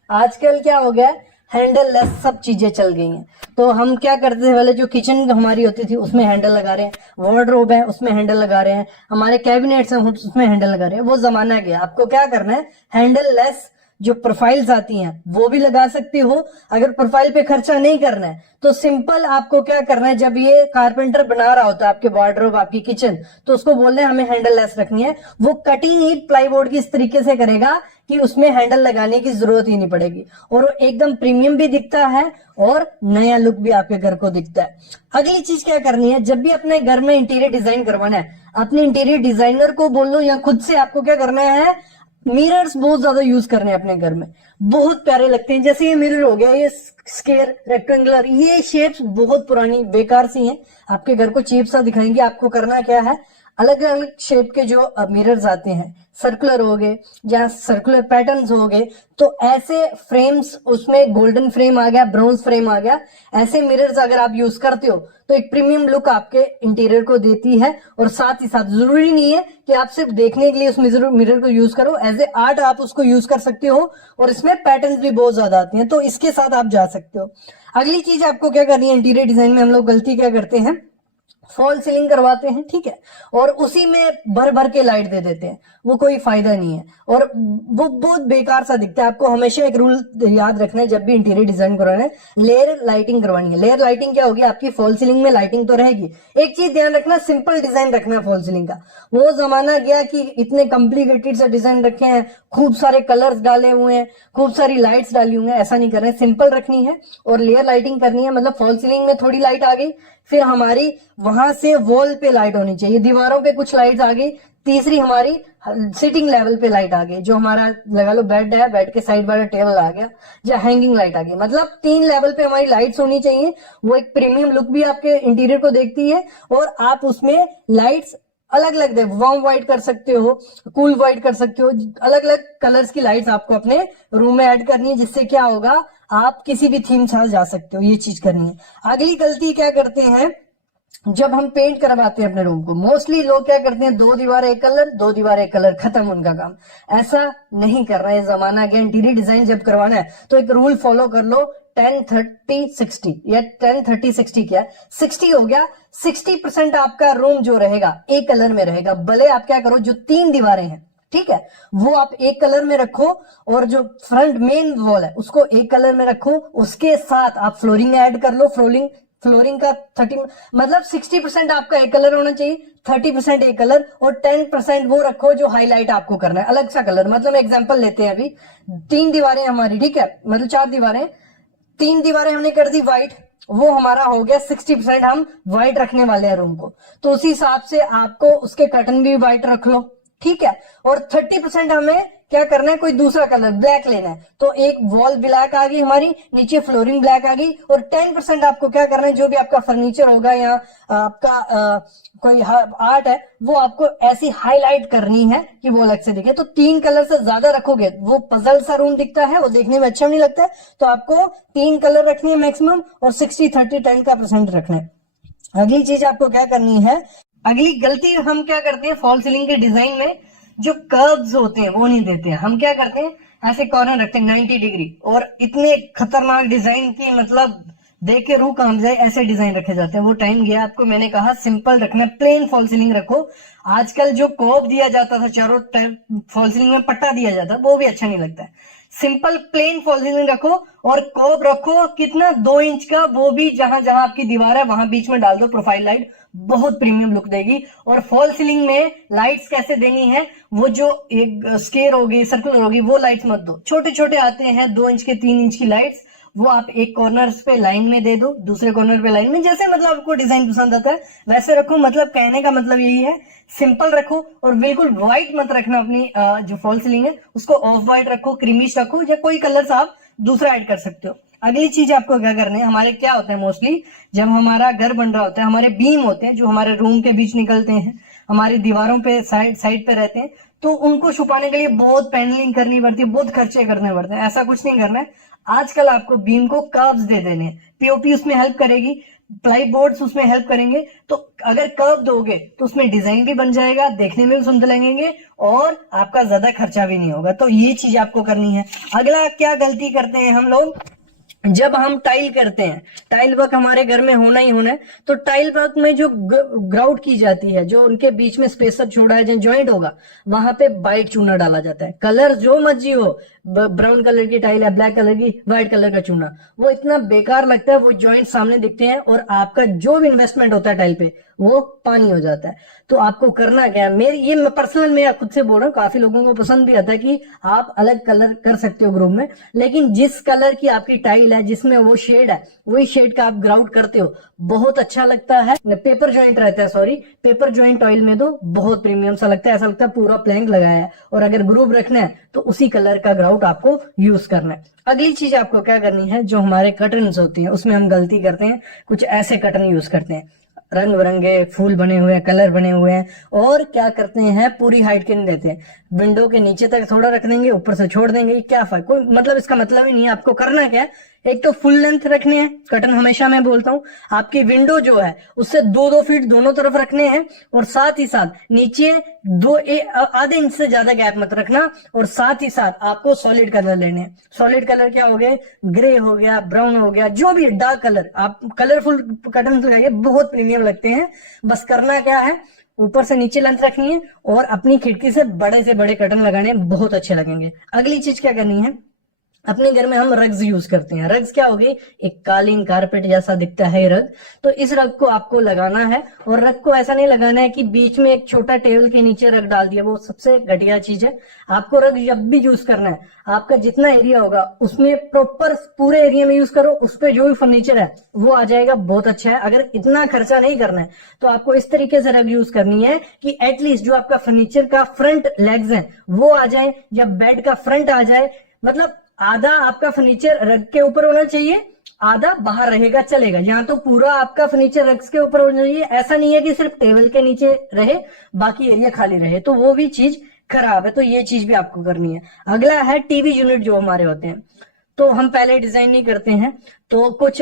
आजकल क्या हो गया, हैंडल लेस सब चीजें चल गई हैं। तो हम क्या करते थे, पहले जो किचन हमारी होती थी उसमें हैंडल लगा रहे हैं, वार्डरोब है उसमें हैंडल लगा रहे हैं, हमारे कैबिनेट्स हैं उसमें हैंडल लगा रहे हैं। वो जमाना गया। आपको क्या करना है, हैंडल लेस जो प्रोफाइल्स आती हैं वो भी लगा सकते हो। अगर प्रोफाइल पे खर्चा नहीं करना है तो सिंपल आपको क्या करना है, जब ये कारपेंटर बना रहा होता है आपके वार्डरोब, आपकी किचन, तो उसको बोलना है हमें हैंडल लेस रखनी है। वो कटिंग ही प्लाईवुड की इस तरीके से करेगा कि उसमें हैंडल लगाने की जरूरत ही नहीं पड़ेगी, और वो एकदम प्रीमियम भी दिखता है और नया लुक भी आपके घर को दिखता है। अगली चीज क्या करनी है, जब भी अपने घर में इंटीरियर डिजाइन करवाना है, अपने इंटीरियर डिजाइनर को बोल लो या खुद से आपको क्या करना है, मिरर्स बहुत ज्यादा यूज करने हैं अपने घर में, बहुत प्यारे लगते हैं। जैसे ये मिरर हो गया, ये स्क्वायर, रेक्टेंगुलर, ये शेप्स बहुत पुरानी बेकार सी हैं, आपके घर को चीप सा दिखाएंगे। आपको करना क्या है, अलग अलग शेप के जो मिरर्स आते हैं, सर्कुलर हो गए या सर्कुलर पैटर्न्स हो गए, तो ऐसे फ्रेम्स, उसमें गोल्डन फ्रेम आ गया, ब्रॉन्ज फ्रेम आ गया, ऐसे मिरर्स अगर आप यूज करते हो तो एक प्रीमियम लुक आपके इंटीरियर को देती है। और साथ ही साथ जरूरी नहीं है कि आप सिर्फ देखने के लिए उस मिरर को यूज करो, एज ए आर्ट आप उसको यूज कर सकते हो, और इसमें पैटर्न्स भी बहुत ज्यादा आते हैं, तो इसके साथ आप जा सकते हो। अगली चीज आपको क्या करनी है, इंटीरियर डिजाइन में हम लोग गलती क्या करते हैं, फॉल सीलिंग करवाते हैं, ठीक है, और उसी में भर भर के लाइट दे देते हैं, वो कोई फायदा नहीं है और वो बहुत बेकार सा दिखता है। आपको हमेशा एक रूल याद रखना है जब भी इंटीरियर डिजाइन करवाना है, लेयर लाइटिंग करवानी है। लेयर लाइटिंग क्या होगी, आपकी फॉल सीलिंग में लाइटिंग तो रहेगी, एक चीज ध्यान रखना, सिंपल डिजाइन रखना है फॉल सीलिंग का। वो जमाना गया कि इतने कॉम्प्लिकेटेड से डिजाइन रखे हैं, खूब सारे कलर्स डाले हुए हैं, खूब सारी लाइट्स डाली हुई है, ऐसा नहीं कर रहे हैं, सिंपल रखनी है और लेयर लाइटिंग करनी है। मतलब फॉल सीलिंग में थोड़ी लाइट आ गई, फिर हमारी वहां से वॉल पे लाइट होनी चाहिए, दीवारों पे कुछ लाइट्स आ गई, तीसरी हमारी सिटिंग लेवल पे लाइट आ गई, जो हमारा लगा लो बेड है, बेड के साइड वाला टेबल आ गया, या हैंगिंग लाइट आ गई। मतलब 3 लेवल पे हमारी लाइट्स होनी चाहिए। वो एक प्रीमियम लुक भी आपके इंटीरियर को देखती है और आप उसमें लाइट्स अलग अलग दे, वार्म व्हाइट कर सकते हो, कूल व्हाइट कर सकते हो, अलग अलग कलर्स की लाइट्स आपको अपने रूम में ऐड करनी है, जिससे क्या होगा, आप किसी भी थीम साथ जा सकते हो, ये चीज करनी है। अगली गलती क्या करते हैं, जब हम पेंट करवाते हैं अपने रूम को, मोस्टली लोग क्या करते हैं, 2 दीवार एक कलर, 2 दीवार एक कलर, खत्म उनका काम। ऐसा नहीं करना है, जमाना गया। इंटीरियर डिजाइन जब करवाना है तो एक रूल फॉलो कर लो, 10-30-60 या 10-30-60 क्या 60 हो गया। 60% आपका रूम जो रहेगा एक कलर में रहेगा। भले आप क्या करो, जो 3 दीवारें हैं, ठीक है, वो आप एक कलर में रखो और जो फ्रंट मेन वॉल है उसको एक कलर में रखो, उसके साथ आप फ्लोरिंग ऐड कर लो। फ्लोरिंग का 30 मतलब 60% आपका एक कलर होना चाहिए, 30% एक कलर और 10% वो रखो जो हाईलाइट आपको करना है, अलग सा कलर। मतलब एग्जांपल लेते हैं, अभी 3 दीवारें हमारी, ठीक है, मतलब 4 दीवारें, 3 दीवारें हमने कर दी व्हाइट, वो हमारा हो गया 60%, हम व्हाइट रखने वाले हैं रूम को, तो उसी हिसाब से आपको उसके कर्टन भी व्हाइट रख लो, ठीक है। और 30% हमें क्या करना है, कोई दूसरा कलर ब्लैक लेना है, तो एक वॉल ब्लैक आ गई हमारी, नीचे फ्लोरिंग ब्लैक आ गई। और 10% आपको क्या करना है, जो भी आपका फर्नीचर होगा या आपका कोई आर्ट है, वो आपको ऐसी हाईलाइट करनी है कि वो अलग से दिखे। तो 3 कलर से ज्यादा रखोगे वो पजल सा रूम दिखता है, वो देखने में अच्छा नहीं लगता है। तो आपको 3 कलर रखनी है मैक्सिमम और 60-30-10 का परसेंट रखना है। अगली चीज आपको क्या करनी है, अगली गलती हम क्या करते हैं फॉल सीलिंग के डिजाइन में, जो कर्व्स होते हैं वो नहीं देते हैं। हम क्या करते हैं, ऐसे कॉर्नर रखते हैं 90 डिग्री और इतने खतरनाक डिजाइन की, मतलब देख के रूह कांप जाए ऐसे डिजाइन रखे जाते हैं। वो टाइम गया। आपको मैंने कहा सिंपल रखना, प्लेन फॉल सीलिंग रखो। आजकल जो कोब दिया जाता था, चारों फॉल सीलिंग में पट्टा दिया जाता, वो भी अच्छा नहीं लगता है। सिंपल प्लेन फॉल सीलिंग रखो और कोब रखो कितना, 2 इंच का, वो भी जहां जहां आपकी दीवार है वहां बीच में डाल दो प्रोफाइल लाइट, बहुत प्रीमियम लुक देगी। और फॉल सीलिंग में लाइट्स कैसे देनी है, वो जो एक स्केयर होगी, सर्कुलर होगी, वो लाइट्स मत दो, छोटे छोटे आते हैं 2 इंच के 3 इंच की लाइट्स, वो आप एक कॉर्नर पे लाइन में दे दो, दूसरे कॉर्नर पे लाइन में, जैसे मतलब आपको डिजाइन पसंद आता है वैसे रखो। मतलब कहने का मतलब यही है, सिंपल रखो और बिल्कुल व्हाइट मत रखना। अपनी जो फॉल सीलिंग है उसको ऑफ व्हाइट रखो, क्रीमिश रखो, या कोई कलर्स आप दूसरा ऐड कर सकते हो। अगली चीज आपको क्या करना है, हमारे क्या होता है मोस्टली, जब हमारा घर बन रहा होता है, हमारे बीम होते हैं जो हमारे रूम के बीच निकलते हैं, हमारी दीवारों पे साइड पे रहते हैं, तो उनको छुपाने के लिए बहुत पैनलिंग करनी पड़ती है, बहुत खर्चे करने पड़ते हैं। ऐसा कुछ नहीं करना है। आजकल आपको बीम को कर्व्स दे देने हैं, पीओपी उसमें हेल्प करेगी, प्लाई बोर्ड्स उसमें हेल्प करेंगे। तो अगर कर्व दोगे तो उसमें डिजाइन भी बन जाएगा, देखने में भी सुंदर लगेंगे और आपका ज्यादा खर्चा भी नहीं होगा। तो ये चीज आपको करनी है। अगला क्या गलती करते हैं हम लोग, जब हम टाइल करते हैं, टाइल वर्क हमारे घर में होना ही होना है, तो टाइल वर्क में जो ग्राउट की जाती है, जो उनके बीच में स्पेसर छोड़ा है, जहाँ ज्वाइंट होगा, वहां पे वाइट चूना डाला जाता है। कलर जो मर्जी हो, ब्राउन कलर की टाइल है, ब्लैक कलर की, व्हाइट कलर का चूना, वो इतना बेकार लगता है, वो ज्वाइंट सामने दिखते हैं और आपका जो भी इन्वेस्टमेंट होता है टाइल पे वो पानी हो जाता है। तो आपको करना क्या है, मेरी ये पर्सनल मैं खुद से बोल रहा हूँ, काफी लोगों को पसंद भी आता है कि आप अलग कलर कर सकते हो ग्रुप में, लेकिन जिस कलर की आपकी टाइल है, जिसमें वो शेड है, वही शेड का आप ग्राउट करते हो, बहुत अच्छा लगता है। पेपर ज्वाइंट रहता है, सॉरी, पेपर ज्वाइंट ऑयल में दो, बहुत प्रीमियम सा लगता है, ऐसा लगता है पूरा प्लैंक लगाया है। और अगर ग्रुप रखना है तो उसी कलर का ग्राउट आपको यूज करना है। अगली चीज आपको क्या करनी है, जो हमारे कर्टन्स होती हैं उसमें हम गलती करते हैं, कुछ ऐसे कर्टन यूज करते हैं, रंग बिरंगे फूल बने हुए हैं, कलर बने हुए हैं, और क्या करते हैं पूरी हाइट के नहीं देते हैं, विंडो के नीचे तक थोड़ा रख देंगे, ऊपर से छोड़ देंगे। क्या फर्क, कोई मतलब इसका मतलब ही नहीं है। आपको करना क्या है, एक तो फुल लेंथ रखने हैं कर्टन, हमेशा मैं बोलता हूँ आपकी विंडो जो है उससे 2-2 फीट दोनों तरफ रखने हैं, और साथ ही साथ नीचे आधे इंच से ज्यादा गैप मत रखना, और साथ ही साथ आपको सॉलिड कलर लेने हैं। सॉलिड कलर क्या हो गए, ग्रे हो गया, ब्राउन हो गया, जो भी डार्क कलर, आप कलरफुल कर्टन लगाइए, बहुत प्रीमियम लगते हैं। बस करना क्या है, ऊपर से नीचे लेंथ रखनी है और अपनी खिड़की से बड़े कर्टन लगाने हैं, बहुत अच्छे लगेंगे। अगली चीज क्या करनी है, अपने घर में हम रग्स यूज करते हैं। रग्स क्या होगी, एक कालीन कारपेट जैसा दिखता है रग, तो इस रग को आपको लगाना है, और रग को ऐसा नहीं लगाना है कि बीच में एक छोटा टेबल के नीचे रग डाल दिया, वो सबसे घटिया चीज है। आपको रग जब भी यूज करना है, आपका जितना एरिया होगा उसमें प्रॉपर पूरे एरिया में यूज करो, उस पर जो भी फर्नीचर है वो आ जाएगा, बहुत अच्छा है। अगर इतना खर्चा नहीं करना है तो आपको इस तरीके से रग यूज करनी है कि एटलीस्ट जो आपका फर्नीचर का फ्रंट लेग्स है वो आ जाए, या बेड का फ्रंट आ जाए, मतलब आधा आपका फर्नीचर रग के ऊपर होना चाहिए, आधा बाहर रहेगा चलेगा। यहाँ तो पूरा आपका फर्नीचर रग्स के ऊपर होना चाहिए, ऐसा नहीं है कि सिर्फ टेबल के नीचे रहे बाकी एरिया खाली रहे, तो वो भी चीज खराब है। तो ये चीज भी आपको करनी है। अगला है टीवी यूनिट जो हमारे होते हैं, तो हम पहले डिजाइन नहीं करते हैं, तो कुछ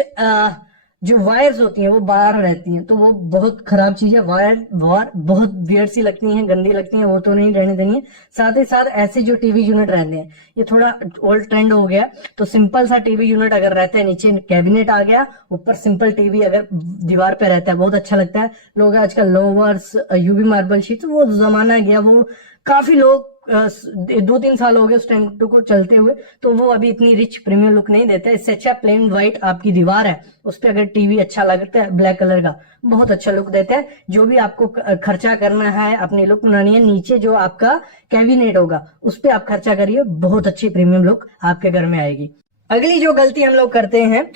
जो वायर्स होती हैं वो बाहर रहती हैं, तो वो बहुत खराब चीज है। वायर बहुत वियर्ड सी लगती हैं, गंदी लगती हैं, वो तो नहीं रहने देनी है। साथ ही साथ ऐसे जो टीवी यूनिट रहते हैं, ये थोड़ा ओल्ड ट्रेंड हो गया, तो सिंपल सा टीवी यूनिट अगर रहता है, नीचे कैबिनेट आ गया, ऊपर सिंपल टीवी अगर दीवार पे रहता है, बहुत अच्छा लगता है। लोग आजकल लोवर्स, यूवी मार्बल शीट, वो जमाना गया, वो काफी लोग 2-3 साल हो गए उस टेंट को चलते हुए, तो वो अभी इतनी रिच प्रीमियम लुक नहीं देते। इससे अच्छा प्लेन व्हाइट आपकी दीवार है, उस पर अगर टीवी अच्छा लगता है ब्लैक कलर का, बहुत अच्छा लुक देता है। जो भी आपको खर्चा करना है, अपनी लुक बनानी है, नीचे जो आपका कैबिनेट होगा उस पर आप खर्चा करिए, बहुत अच्छी प्रीमियम लुक आपके घर में आएगी। अगली जो गलती हम लोग करते हैं,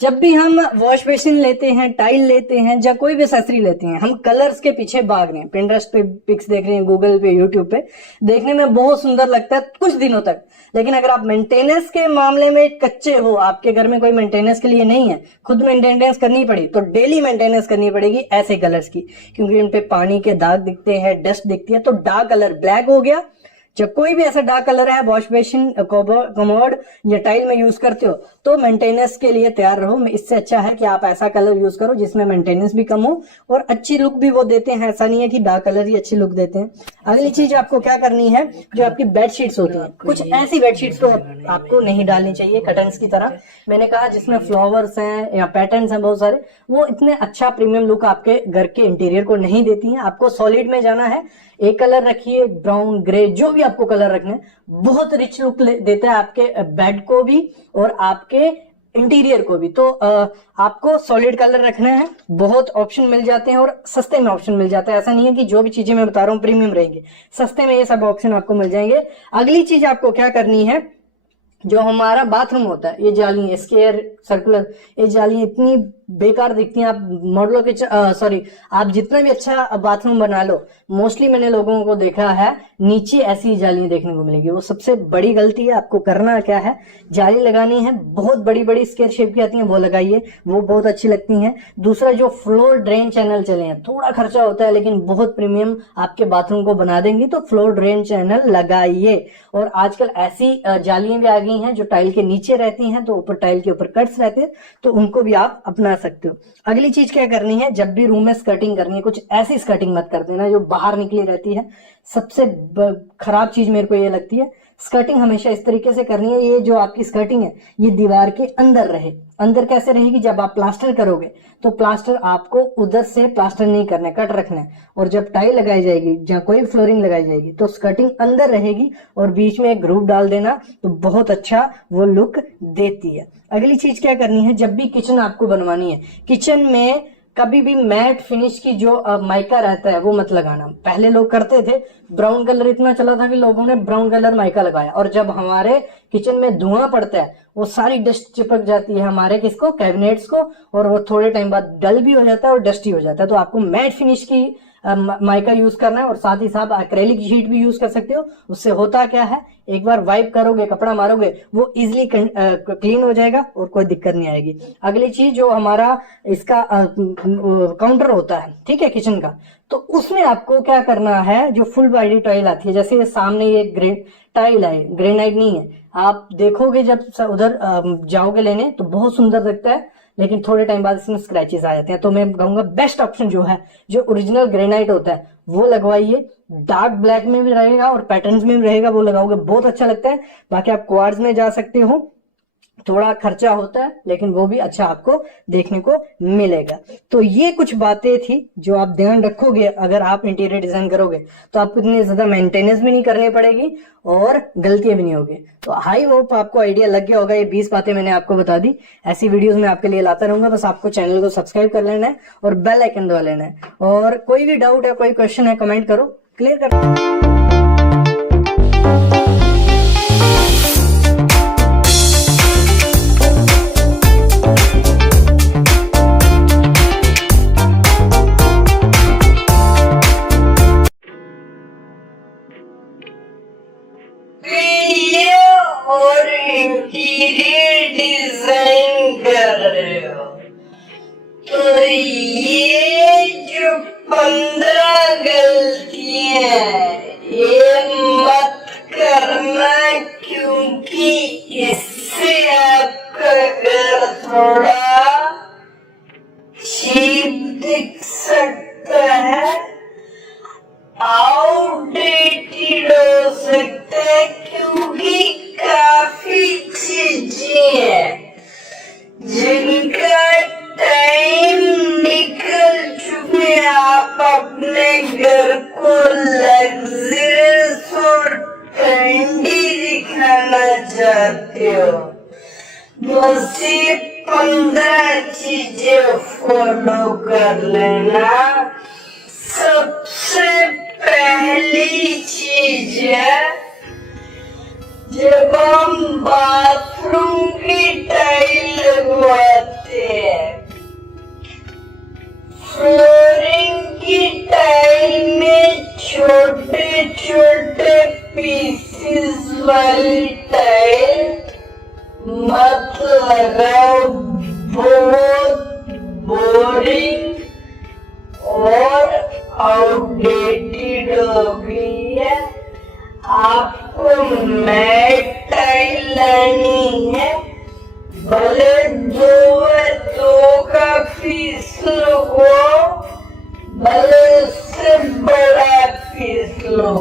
जब भी हम वॉश बेसिन लेते हैं, टाइल लेते हैं, या कोई भी एक्सेसरी लेते हैं, हम कलर्स के पीछे भाग रहे हैं। पिंटरेस्ट पे पिक्स देख रहे हैं, गूगल पे, यूट्यूब पे, देखने में बहुत सुंदर लगता है कुछ दिनों तक, लेकिन अगर आप मेंटेनेंस के मामले में कच्चे हो, आपके घर में कोई मेंटेनेंस के लिए नहीं है, खुद मेंटेनेंस करनी पड़ी, तो डेली मेंटेनेंस करनी पड़ेगी ऐसे कलर्स की, क्योंकि इन पे पानी के दाग दिखते हैं, डस्ट दिखती है। तो डार्क कलर ब्लैक हो गया, जब कोई भी ऐसा डार्क कलर है वॉश बेसिन, कमोड या टाइल में यूज करते हो, तो मेंटेनेंस के लिए तैयार रहो। इससे अच्छा है कि आप ऐसा कलर यूज करो जिसमें मेंटेनेंस भी कम हो और अच्छी लुक भी वो देते हैं। ऐसा नहीं है कि डार्क कलर ही अच्छी लुक देते हैं। अगली चीज आपको क्या करनी है, जो आपकी बेडशीट्स होती हैं, कुछ ऐसी बेडशीट्स तो आपको नहीं डालनी चाहिए कर्टन्स की तरह। मैंने कहा जिसमें फ्लावर्स हैं या पैटर्न्स हैं बहुत सारे, वो इतने अच्छा प्रीमियम लुक आपके घर के इंटीरियर को नहीं देती हैं। आपको सॉलिड में जाना है, एक कलर रखिए, ब्राउन, ग्रे, जो भी आपको कलर रखने, बहुत रिच लुक देता है आपके बेड को भी और आपके इंटीरियर को भी। तो आपको सॉलिड कलर रखना है, बहुत ऑप्शन मिल जाते हैं और सस्ते में ऑप्शन मिल जाता है। ऐसा नहीं है कि जो भी चीजें मैं बता रहा हूँ प्रीमियम रहेंगे, सस्ते में ये सब ऑप्शन आपको मिल जाएंगे। अगली चीज आपको क्या करनी है, जो हमारा बाथरूम होता है, ये जाली स्क्वायर सर्कुलर, ये जाली इतनी बेकार दिखती हैं। आप मॉडलों के सॉरी आप जितना भी अच्छा बाथरूम बना लो, मोस्टली मैंने लोगों को देखा है नीचे ऐसी जालियां देखने को मिलेगी। वो सबसे बड़ी गलती है। आपको करना क्या है, जाली लगानी है, बहुत बड़ी बड़ी स्क्वायर शेप की आती हैं, वो लगाइए, वो बहुत अच्छी लगती हैं। दूसरा जो फ्लोर ड्रेन चैनल चले हैं, थोड़ा खर्चा होता है लेकिन बहुत प्रीमियम आपके बाथरूम को बना देंगी, तो फ्लोर ड्रेन चैनल लगाइए। और आजकल ऐसी जालियां भी आ गई हैं जो टाइल के नीचे रहती हैं, तो ऊपर टाइल के ऊपर कट्स रहते हैं, तो उनको भी आप अपना सकते हो। अगली चीज क्या करनी है, जब भी रूम में स्कर्टिंग करनी है, कुछ ऐसी स्कर्टिंग मत कर देना जो बाहर निकली रहती है। सबसे खराब चीज मेरे को ये लगती है, स्कर्टिंग हमेशा इस तरीके से करनी है, ये जो आपकी स्कर्टिंग है ये दीवार के अंदर रहे। अंदर कैसे रहेगी, जब आप प्लास्टर करोगे तो प्लास्टर आपको उधर से प्लास्टर नहीं करना है, कट रखना है। और जब टाइल लगाई जाएगी, जहाँ कोई फ्लोरिंग लगाई जाएगी, तो स्कर्टिंग अंदर रहेगी और बीच में एक ग्रूव डाल देना, तो बहुत अच्छा वो लुक देती है। अगली चीज क्या करनी है, जब भी किचन आपको बनवानी है, किचन में कभी भी मैट फिनिश की जो माइका रहता है वो मत लगाना। पहले लोग करते थे, ब्राउन कलर इतना चला था कि लोगों ने ब्राउन कलर माइका लगाया, और जब हमारे किचन में धुआं पड़ता है वो सारी डस्ट चिपक जाती है हमारे किसको, कैबिनेट्स को, और वो थोड़े टाइम बाद डल भी हो जाता है और डस्टी हो जाता है। तो आपको मैट फिनिश की माइका यूज करना है, और साथ ही साथ एक्रेलिक शीट भी यूज कर सकते हो। उससे होता क्या है, एक बार वाइप करोगे, कपड़ा मारोगे, वो इजिली क्लीन हो जाएगा और कोई दिक्कत नहीं आएगी। अगली चीज जो हमारा इसका काउंटर होता है, ठीक है, किचन का, तो उसमें आपको क्या करना है, जो फुल बॉडी टाइल आती है, जैसे सामने ये ग्रेड टाइल है, ग्रेनाइट नहीं है। आप देखोगे जब उधर जाओगे लेने तो बहुत सुंदर लगता है, लेकिन थोड़े टाइम बाद इसमें स्क्रैचेस आ जाते हैं। तो मैं कहूंगा बेस्ट ऑप्शन जो है, जो ओरिजिनल ग्रेनाइट होता है वो लगवाइए। डार्क ब्लैक में भी रहेगा और पैटर्न्स में भी रहेगा, वो लगाओगे बहुत अच्छा लगता है। बाकी आप क्वार्ट्ज में जा सकते हो, थोड़ा खर्चा होता है लेकिन वो भी अच्छा आपको देखने को मिलेगा। तो ये कुछ बातें थी जो आप ध्यान रखोगे, अगर आप इंटीरियर डिजाइन करोगे तो आपको इतनी ज्यादा मेंटेनेंस भी नहीं करनी पड़ेगी और गलतियां भी नहीं होगी। तो आई होप आपको आइडिया लग गया होगा। ये 20 बातें मैंने आपको बता दी। ऐसी वीडियोस मैं आपके लिए लाता रहूंगा, बस आपको चैनल को सब्सक्राइब कर लेना है और बेल आइकन दबा लेना है। और कोई भी डाउट है, कोई क्वेश्चन है, कमेंट करो, क्लियर कर। और इंटीरियर डिजाइन कर रहे हो तो ये जो 15 गलतियां हैं ये मत करना, क्योंकि इससे आपका घर थोड़ा चीप दिख सकता है, आउटडेटेड हो सकता है, क्योंकि काफी चीजें हैं जिनका टाइम निकल चुके। आप अपने घर को लग्जरियस और ट्रेंडी दिखाना चाहते हो, बस ये 15 चीजें फॉलो कर लेना। सबसे पहली चीज है, जब हम बाथरूम की टाइल लगवाते हैं, फ्लोरिंग की टाइल में छोटे छोटे पीसेस वाली टाइल मत लगाओ, बहुत बोरिंग और आउटडेटेड हो गई है। आपको मैट टाइल लानी है, भले 2 का पीस लो, भले उससे बड़ा पीस लो।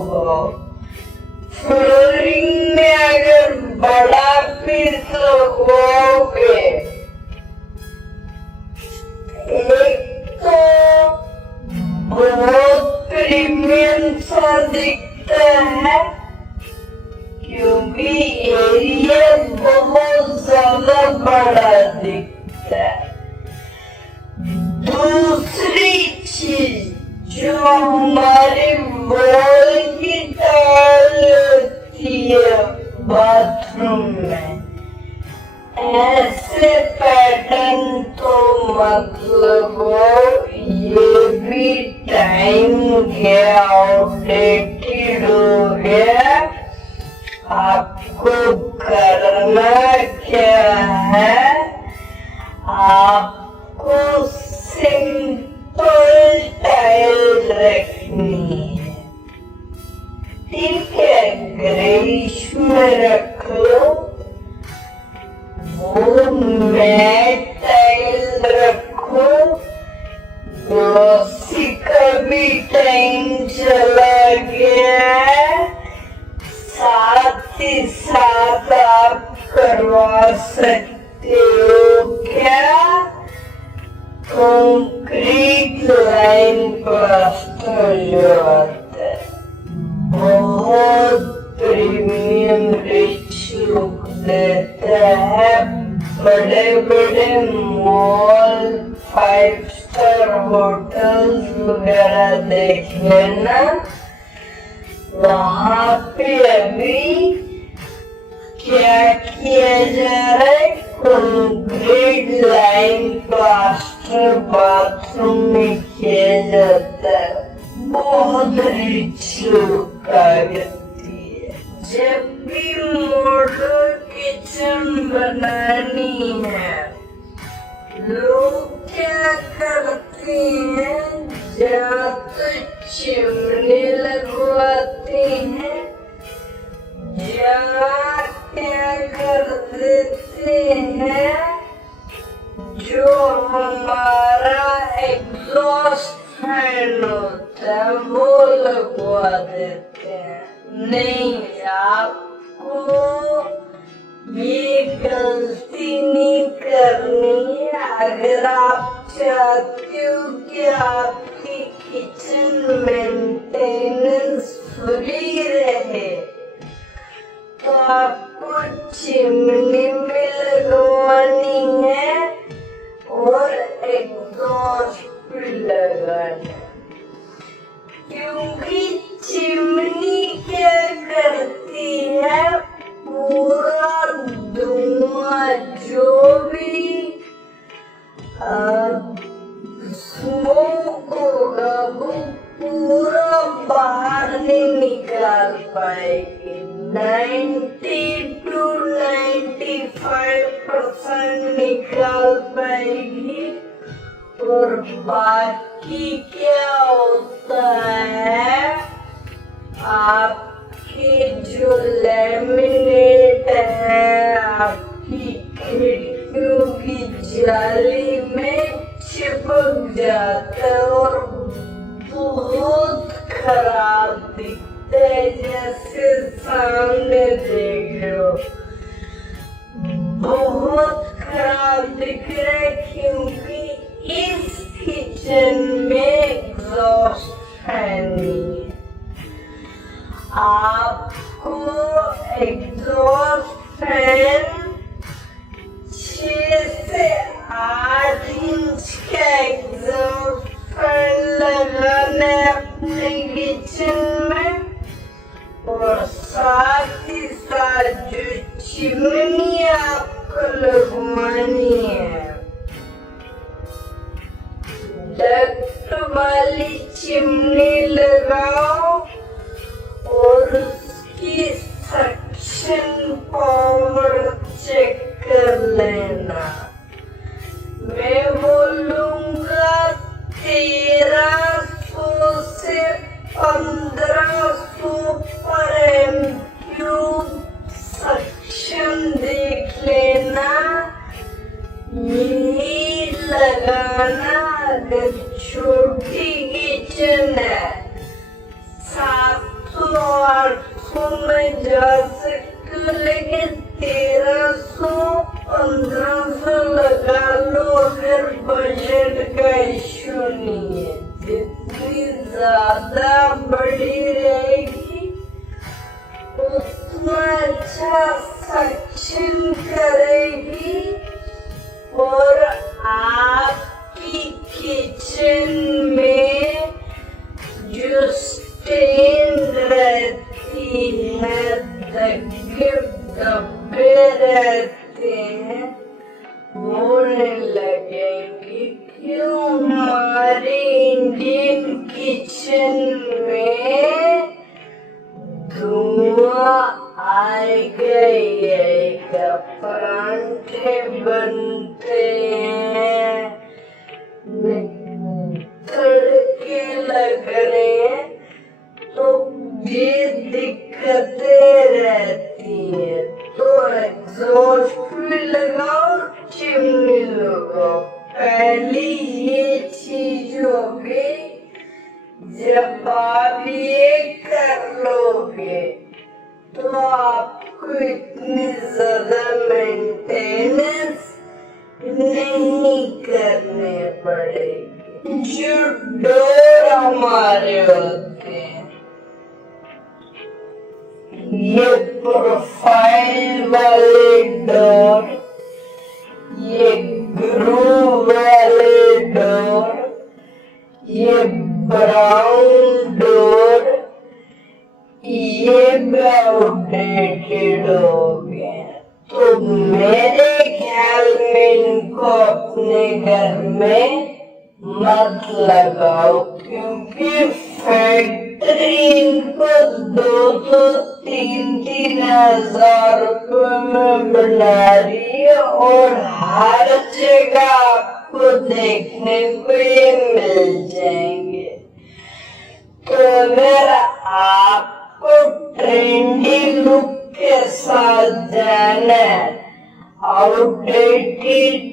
फ्लोरिंग में अगर बड़ा पीस लगवाओगे, एक तो बहुत प्रीमियम सा दिखता है, क्योंकि एरिया बहुत ज्यादा बड़ा दिखता है। दूसरी चीज, जो हमारी वॉल की टाइल होती है बाथरूम में, ऐसे पैटर्न तो मतलब ये भी टाइम गया, आउटडेटेड हो गया। आपको करना क्या है, आपको सिंपल टाइल रखनी है, ठीक है, ग्रेइश में रख लो। वो मैट टाइल रखो, ग्लॉसी का भी टाइम चला गया है, साथ ही साथ आप करवा सकते हो क्या, कंक्रीट लाइन प्लास्टर जो आता है, बहुत प्रीमियम रिच लुक देता है। बड़े बड़े मॉल, 5 स्टार होटल्स वगैरह देख लेना, वहां पे अभी क्या किया जा रहा है, कंक्रीट लाइन प्लास्टर बाथरूम में किया जाता है, बहुत रिच लुक आती है। जब भी मॉडल किचन बनानी है, लोग क्या करते हैं, या तो चिमनी लगवाते हैं, यहाँ क्या कर देते हैं, जो हमारा एग्जॉस्ट फैन होता है वो लगवा देते हैं। नहीं, आपको ये गलती नहीं करनी है। अगर आप चाहते हो कि आपकी किचन मेंटेनेंस फ्री रहे तो आपको चिमनी में लगवानी है और एग्जॉस्ट भी लगाना है। क्योंकि चिमनी क्या करती है, पूरा धुआं जो भी स्मोक होगा वो पूरा बाहर नहीं निकाल पाएगी। 90 to 95% निकाल पाएगी। और बाकी क्या होता है, आपकी जो लैमिनेट है आपकी खिड़कियों की जाली में चिपक जाता है और बहुत खराब दिखता है। जैसे सामने देख लो, बहुत खराब दिख रहा है क्योंकि इस किचन में एग्जॉस्ट फैन नहीं है। आपको एग्जॉस्ट फैन 6 से 8 इंच का एग्जॉस्ट फैन लगाना है अपने किचन में। और साथ ही साथ जो चिमनी आपको लगवानी है, डक्ट वाली चिमनी लगाओ और उसकी सक्शन पावर चेक कर लेना। मैं बोलूंगा 1300 से 1500 पर एमक्यूब सक्शन देख लेना। ये लगाना अगर छोटी किचन है 700-800 में जा सकते हो, लेकिन 1300-1500 लगा लो अगर बजट का इश्यू नहीं है। जितनी ज्यादा बड़ी रहेगी उतना अच्छा सक्शन करेगी और आपकी किचन में जो स्टेन रहती है, धब्बे रहते हैं, वो नहीं लगेंगे। क्यों, हमारे इंडियन किचन में धुआं आएगा ही आएगा। परांठे बनते हैं, तड़के लग रहे हैं, तो ये दिक्कतें रहती है। तो एग्जॉस्ट भी लगाओ, चिमनी लगाओ। पहली ये चीज होगी। जब आप ये कर लोगे तो आपको इतनी ज्यादा मेंटेनेंस नहीं करने पड़ेगी। जो डोर हमारे होते हैं, ये प्रोफाइल वाले डोर, ये ग्रूव वाले डोर, ये ब्राउन डोर, ये आउटडेटेड हो गए। तो मेरे ख्याल में इनको अपने घर में मत लगाओ, क्योंकि फैक्ट्री इनको 2-3 हजार रुपए में बना रही है और हर जगह आपको देखने को ये मिल जाएंगे। तो अगर आपको ट्रेंडी लुक के साथ जाना है, आउटडेटेड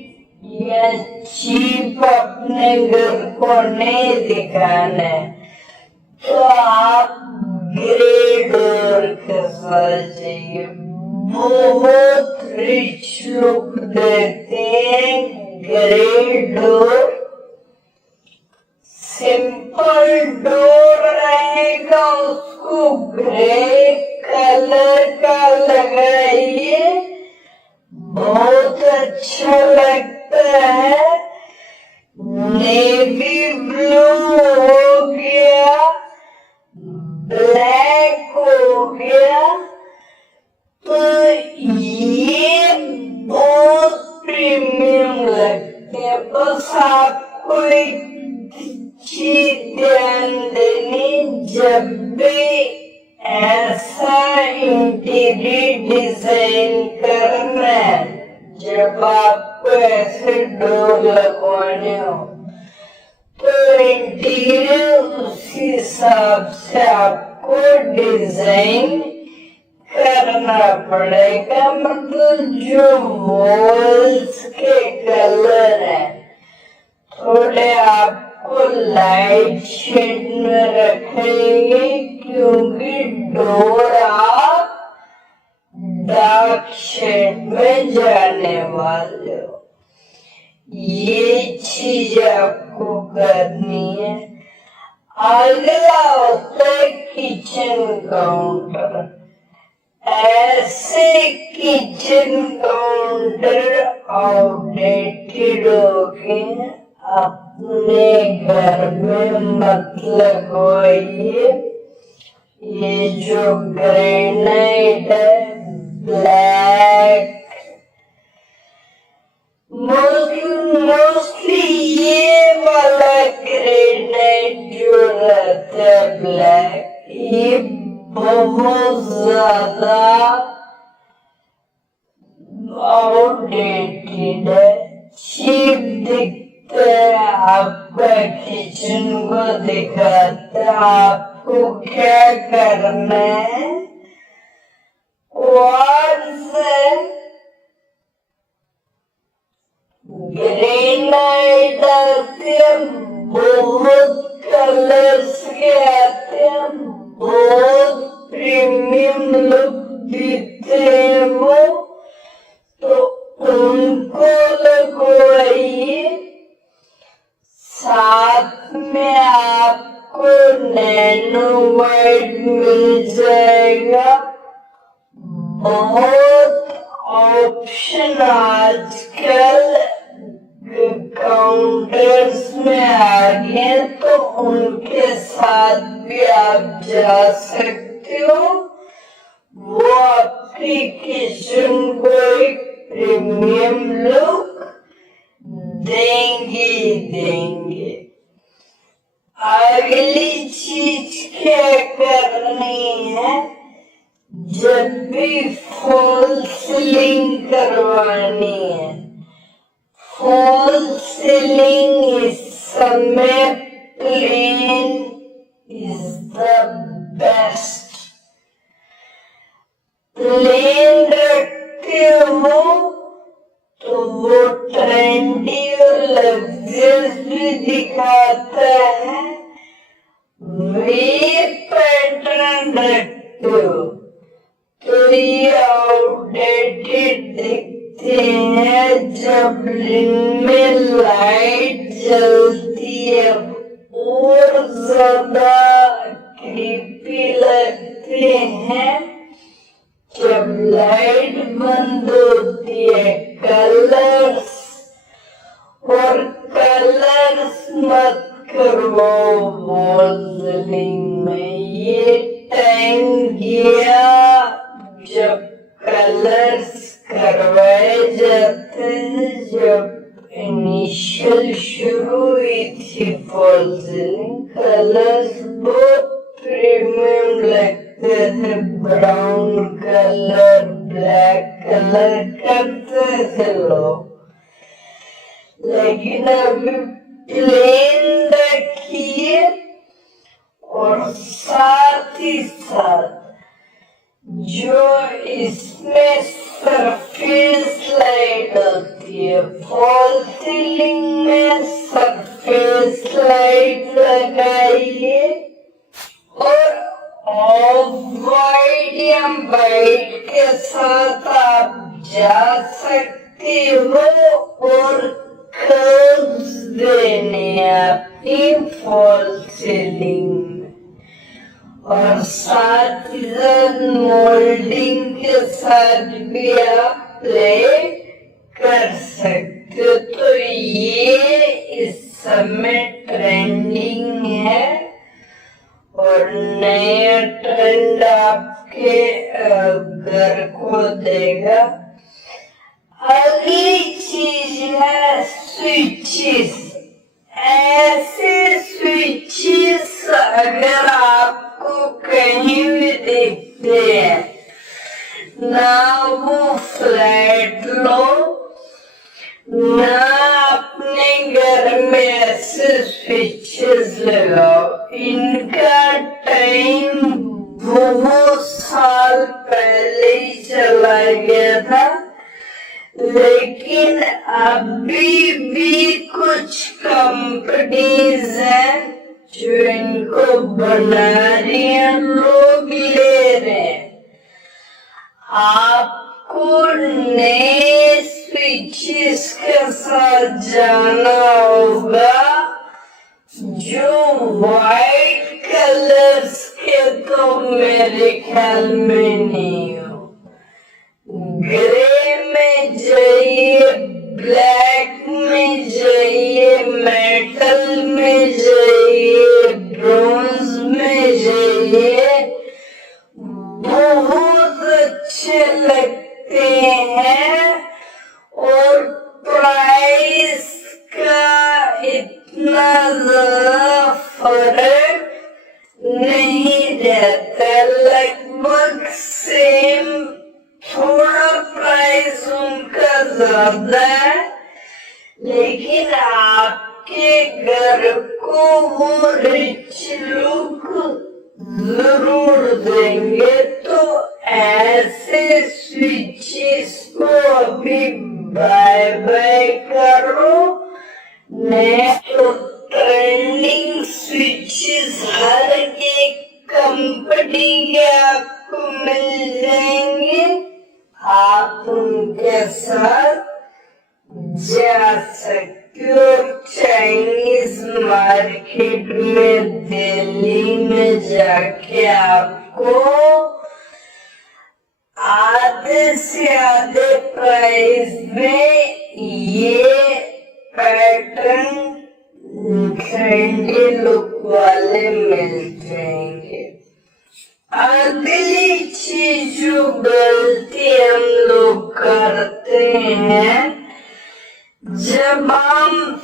या चीप अपने घर को नहीं दिखाना है, तो आप ग्रे डोर के साथ जाइए। बहुत रिच लुक देते हैं ग्रे डोर। सिंपल डोर रहेगा, उसको ग्रे कलर का लगाइए, बहुत अच्छा लगता है। नेवी ब्लू हो गया, ब्लैक हो गया, तो ये बहुत प्रीमियम लगते हैं। बस आपको एक चीज ध्यान देनी, जब भी ऐसा इंटीरियर डिजाइन करना है, जब आपको ऐसे डोर लगवाने हो, तो इंटीरियर उस हिसाब से आपको डिजाइन करना पड़ेगा। मतलब जो वॉल्स के कलर है, थोड़े आपको लाइट शेड में रखेंगे, क्योंकि डोर आप डार्क शेड में जाने वाले हो। ये चीज आपको करनी है। अगला होता है किचन काउंटर। ऐसे किचन काउंटर आउटडेटेड हो गए, अपने घर में मत लगवाइए। ये जो ग्रेनाइट है, ब्लैक, मोस्टली ये वाला ग्रेनाइट जो रहता है ब्लैक, ये बहुत ज्यादा आउटडेटेड है, चीप दिखता है, आपका किचन को दिखाता है। आपको क्या करना है, ग्रेनाइट आते हैं, बहुत कलर्स के आते हैं, बहुत प्रीमियम लुक देते हैं वो, तो उनको लगवाइए। साथ में आपको नैनो वाइट मिल जाएगा। बहुत ऑप्शन आजकल काउंटर्स में आ गए, तो उनके साथ भी आप जा सकते हो। वो आपकी किचन को एक प्रीमियम लुक देंगे। अगली चीज क्या करनी है, जब भी फॉल सीलिंग करवानी है, फॉल सीलिंग इस समय plain is the best. Plain रखते हो तो वो ट्रेंडी और लग्जरियस भी दिखाता है। वे पैटर्न रखते हो तो ये आउटडेटेड दिखते हैं। जब इनमें लाइट जलती है और ज्यादा क्रीपी लगते हैं। जब लाइट बंद होती है, कलर्स मत करवाओ वॉल सीलिंग में। ये टाइम गया जब कलर्स करवाए जाते हैं। जब इनिशियल शुरू हुई थी फॉल सीलिंग, कलर्स बहुत प्रीमियम लगते थे। ब्राउन कलर, ब्लैक कलर करते थे लोग, लेकिन अभी प्लेन रखिए। और साथ ही साथ जो इसमें सरफेस लाइट होती है, फॉल सीलिंग में सरफेस लाइट लगाइए और ऑफ वाइट या वाइट के साथ आप जा सकते हो और कर्व्स देने अपनी फॉल सीलिंग में, और साथ ही साथ मोल्डिंग के साथ भी आप प्ले कर सकते हो। तो ये इस समय ट्रेंडिंग है और नया ट्रेंड आपके घर को देगा। अगली चीज है स्विचेस। ऐसे स्विचेस अगर आपको कहीं भी दिखते हैं, ना वो फ्लैट लो, ना अपने घर में ऐसे स्विचेस लगाओ। इनका टाइम बहुत साल पहले ही चला गया था, लेकिन अभी भी कुछ कंपनीज हैं जो इनको बना रही हैं, लोग ले रहे हैं। आपको नए स्विचेस के साथ जाना होगा जो वाइट कलर्स के तो मेरे ख्याल में नहीं हो। ग्रे में जाइए, ब्लैक में जाइए, मेटल में जाइए, ब्रॉन्ज में जाइए, बहुत अच्छे लगते हैं और प्राइस का इतना ज्यादा फर्क नहीं रहता, लगभग सेम, थोड़ा प्राइस उनका ज्यादा है, लेकिन आपके घर को वो रिच लुक जरूर देंगे। तो ऐसे स्विचेस को अभी बाय बाय करो। तो ट्रेंडिंग स्विचेस हर एक कंपनी के आपको मिल जाएंगे, आप उनके साथ जा सकते हो। चाइनीज मार्केट में दिल्ली में जाके आपको आधे से आधे प्राइस में ये पैटर्न ट्रेंडी लुक वाले मिल जाएंगे। अगली चीज जो गलती हम लोग करते हैं, जब हम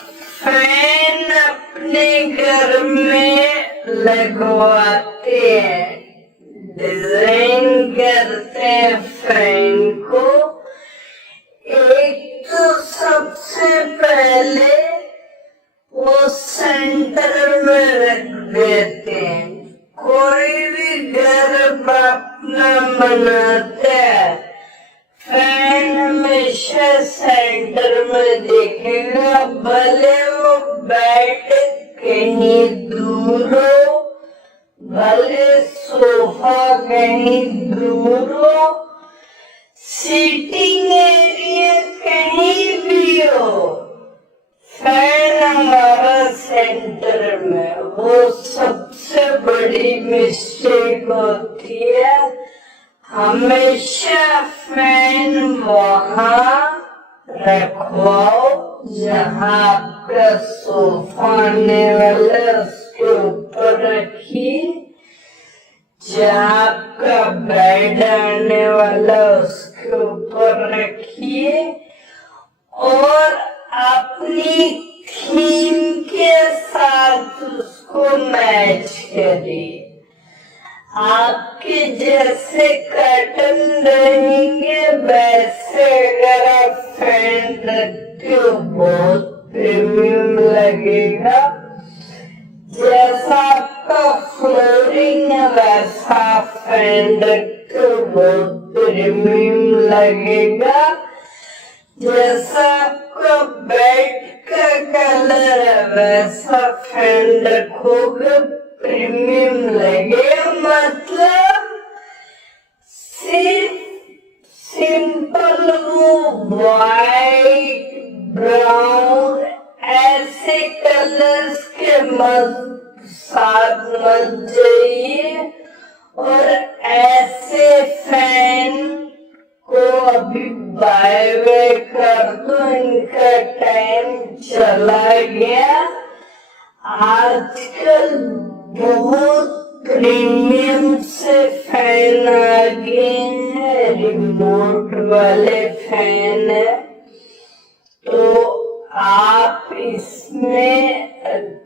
फैन अपने घर में लगवाते हैं, डिजाइन करते हैं फैन को, एक तो सबसे पहले वो सेंटर में रख देते हैं। कोई भी घर अपना बनाता है, फैन हमेशा सेंटर में दिखेगा, भले वो बैठ कहीं दूर हो, भले सोफा कहीं दूर हो, सीटिंग एरिया कहीं भी हो, फैन हमारा सेंटर में। वो सबसे बड़ी मिस्टेक होती है। हमेशा फैन वहां रखवाओ जहां आपका सोफा आने वाला है उसके ऊपर रखिए, जहां आपका बेड आने वाला उसके ऊपर रखिए, और अपनी थीम के साथ उसको मैच करिए। आपके जैसे कर्टन रहेंगे वैसे अगर आप फैन रखते हो बहुत प्रीमियम लगेगा। जैसा आपका फ्लोरिंग है वैसा फैन रखते तो बहुत प्रीमियम लगेगा। जैसा आपका बेड का कलर है वैसा फैन रखोगे प्रीमियम लगेगा। मतलब सिर्फ सिंपल वो वाइट ब्राउन ऐसे कलर्स के साथ मत जाइए। और ऐसे फैन को अभी बाय वे कर दो, इनका टाइम चला गया। आजकल बहुत प्रीमियम से फैन आ गए हैं, रिमोट वाले फैन है। तो आप इसमें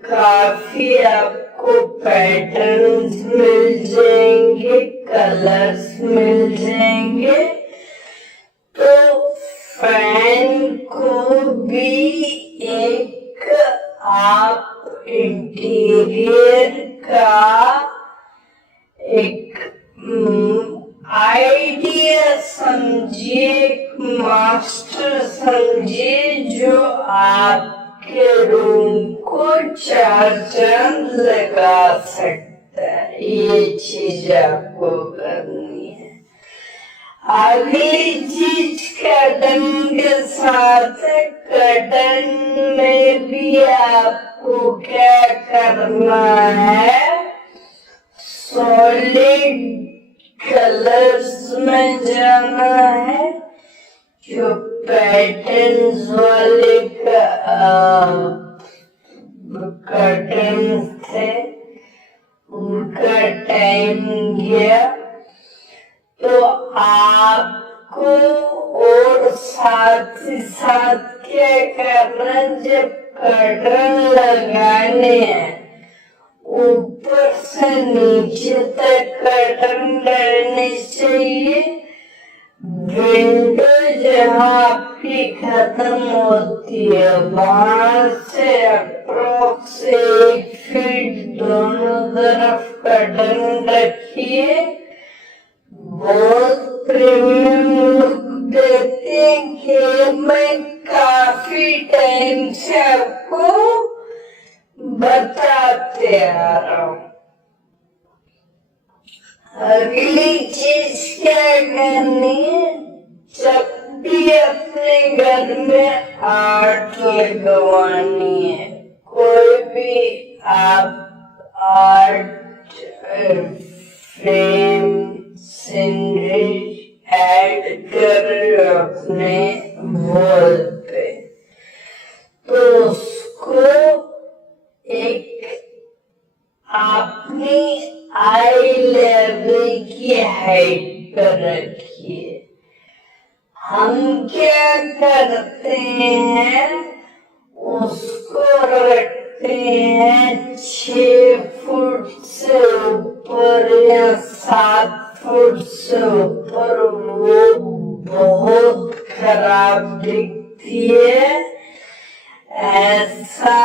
काफी आपको पैटर्न्स मिल जाएंगे, कलर्स मिल जाएंगे। तो फैन को भी एक आप इंटीरियर का एक आइडिया समझिए, मास्टर समझिए, जो आपके रूम को चार चांद लगा सकता है। ये चीज आपको करनी है। अगली चीज कर्टन के साथ है। कर्टन में भी आपको क्या करना है, सॉलिड कलर्स में जाना है। जो पैटर्न्स वाले कर्टन थे उनका टाइम गया। तो आपको और साथ ही साथ क्या करना, जब कर्टन लगाने हैं ऊपर से नीचे तक कर्टन रहने चाहिए। विंडो जहाँ आपकी खत्म होती है वहां से अप्रोक्स 1 फीट दोनों तरफ कर्टन रखिए। बहुत प्रीमियम लुक देते हैं कि मैं काफी टाइम से आपको बताते आ रहा हूँ। अगली चीज क्या करनी है, जब भी अपने घर में आर्ट लगवानी है, कोई भी आप आर्ट फ्रेम सीनरी ऐड कर रहे हो अपने वॉल पे, तो उसको एक अपनी आई लेवल की हाइट पर रखिए। हम क्या करते हैं, उसको रखते हैं 6 फुट से ऊपर या 7 फुट से ऊपर। वो बहुत खराब दिखती है। ऐसा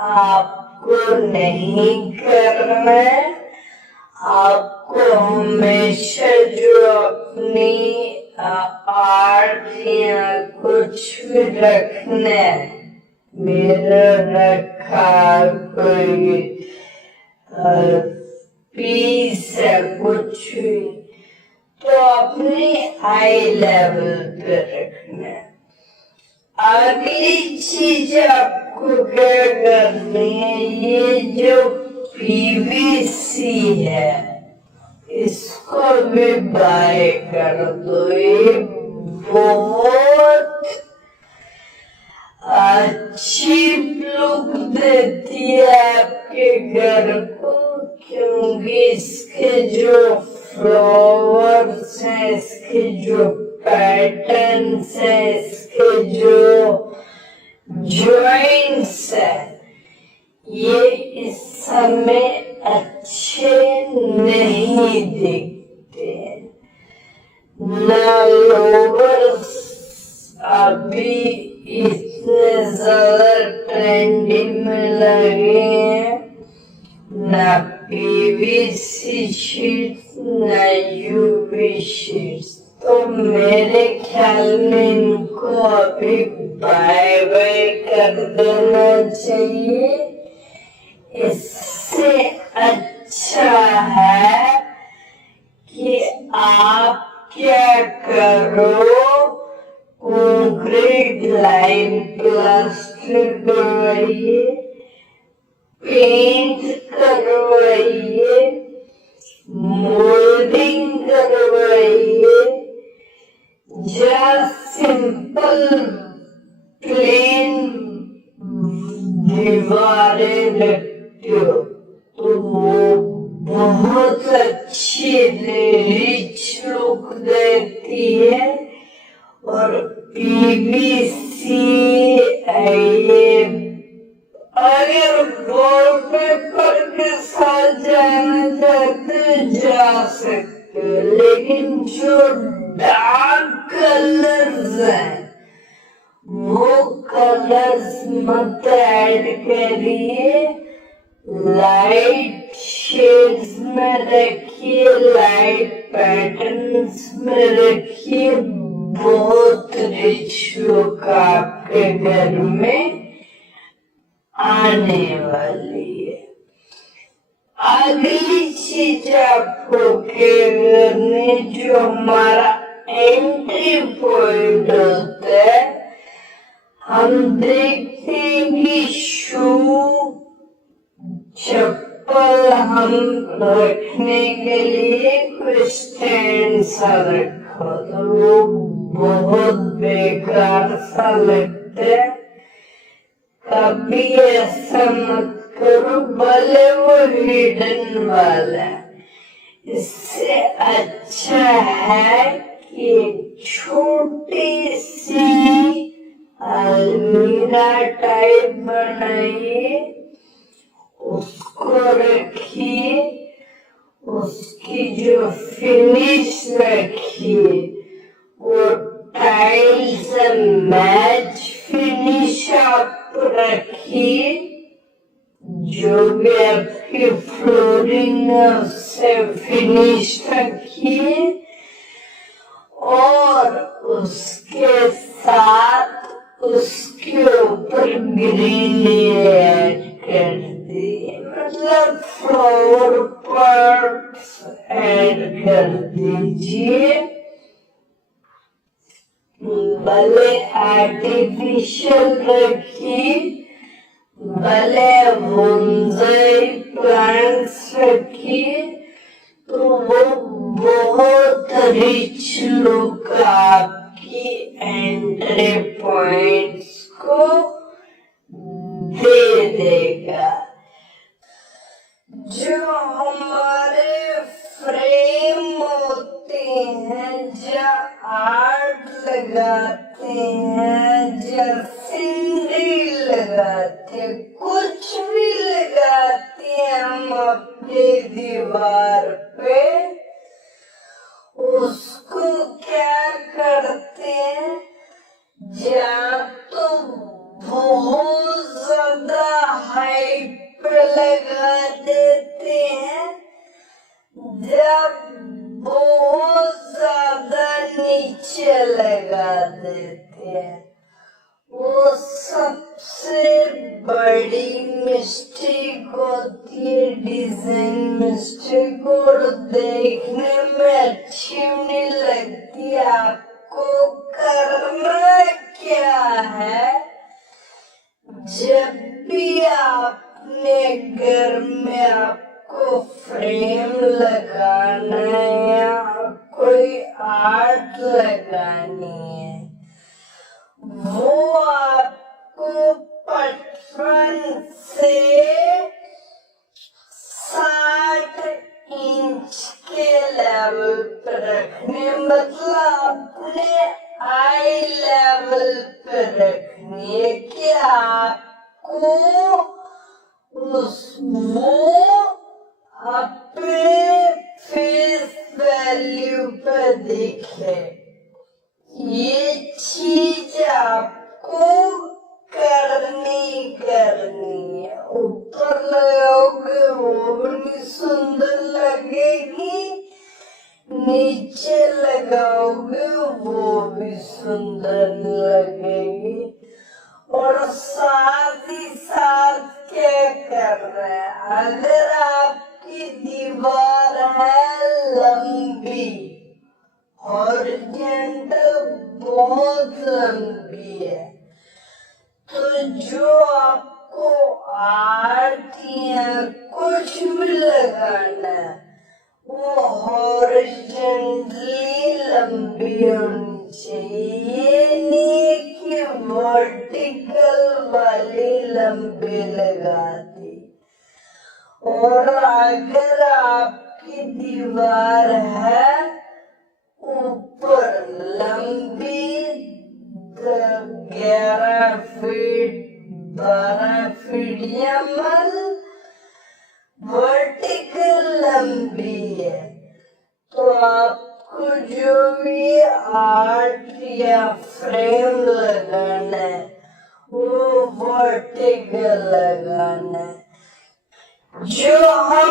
आपको नहीं करना है। आपको हमेशा जो अपनी आर्ट या कुछ भी रखना है, मिरर रखा, कोई पीस है, कुछ भी, तो अपनी आई लेवल पे रखना है। अगली चीज आपको क्या करनी है, ये जो पीवीसी है इसको भी बाय कर दो। ये बहुत अच्छी लुक देती है आपके घर को, क्योंकि इसके जो फ्लावर्स हैं, इसके जो पैटर्न्स हैं, इसके जो जॉइंट्स हैं, ये इस समय अच्छे नहीं दिखते। ना लोवर्स अभी इतने ज्यादा ट्रेंडिंग में लगे हैं, ना पीवीसी शीट, ना यूवी देना चाहिए। इससे अच्छा है कि आप क्या करो, कंक्रीट लाइन प्लास्टर करवाइए, पेंट करवाइए, मोल्डिंग करवाइए, या सिंपल प्लेन दीवारें लगती हो तो वो बहुत अच्छी रिच लुक देती है। और पीवीसी ये अगर वॉलपेपर के साथ जाना चाहते जा सकते हो, लेकिन जो डार्क कलर्स हैं वो कलर्स मत ऐड करिए, लाइट शेड्स में रखिए, लाइट पैटर्न्स में रखिए। बहुत रिच लुक आपके घर में आने वाली है। अगली चीज आपको करनी, जो हमारा एंट्री पॉइंट होता है, हम देखते हैं कि शू चप्पल हम रखने के लिए कोई स्टैंड सा रखो तो वो बहुत बेकार सा लगता है। कभी ऐसा मत करो, भले वो हिडन वाला है। इससे अच्छा है कि एक छोटी सी अलमीरा टाइप बनाइए, उसको रखिए, उसकी जो फिनिश रखिए वो टाइल्स मैच फिनिश आप रखिए। जो भी आपकी फ्लोरिंग उससे फिनिश रखिए और उसके साथ उसके ऊपर ग्रीनरी ऐड कर दिए, मतलब फ्लावर पॉट्स ऐड कर दीजिए। भले आर्टिफिशियल रखिए, भले बोनसाई प्लांट्स रखिए, तो वो बहुत रिच लुक आपकी एंट्री पॉइंट्स को दे देगा। जो हमारे फ्रेम होते हैं, जो आर्ट लगाते हैं, जो सीनरी लगाते हैं, कुछ भी लगाते हैं हम अपनी दीवार पे, उसको क्या करते हैं, या तो बहुत ज्यादा हाइप पे लगा देते हैं, जब बहुत ज्यादा नीचे लगा देते हैं। वो सबसे बड़ी मिस्टेक होती है, डिजाइन मिस्टेक, और देखने में अच्छी नहीं लगती। आपको करना क्या है, जब भी आपने घर में आपको फ्रेम लगाना है या कोई आर्ट लगानी है, वो आपको पटवन से 60 इंच के लेवल पर रखने, मतलब अपने आई लेवल पर रखनी है कि आपको वो अपने फेस वैल्यू पर दिखे। ये चीज आपको करनी है। ऊपर लगाओगे वो भी सुंदर लगेगी, नीचे लगाओगे वो भी सुंदर लगेगी। और साथ अगर आपकी दीवार है लंबी, हॉरिजॉन्टल बहुत लंबी है, तो जो आपको 8 या कुछ भी लगाना है वो हॉरिजॉन्टली लंबी होनी चाहिए, नहीं कि वर्टिकल वाली लंबी लगाती। और अगर आपकी दीवार है ऊपर लंबी 11 फीट 12 फीट या वर्टिकल लंबी है, तो आपको जो भी आर्ट या फ्रेम लगाना है वो वर्टिकल लगाना है। जो हम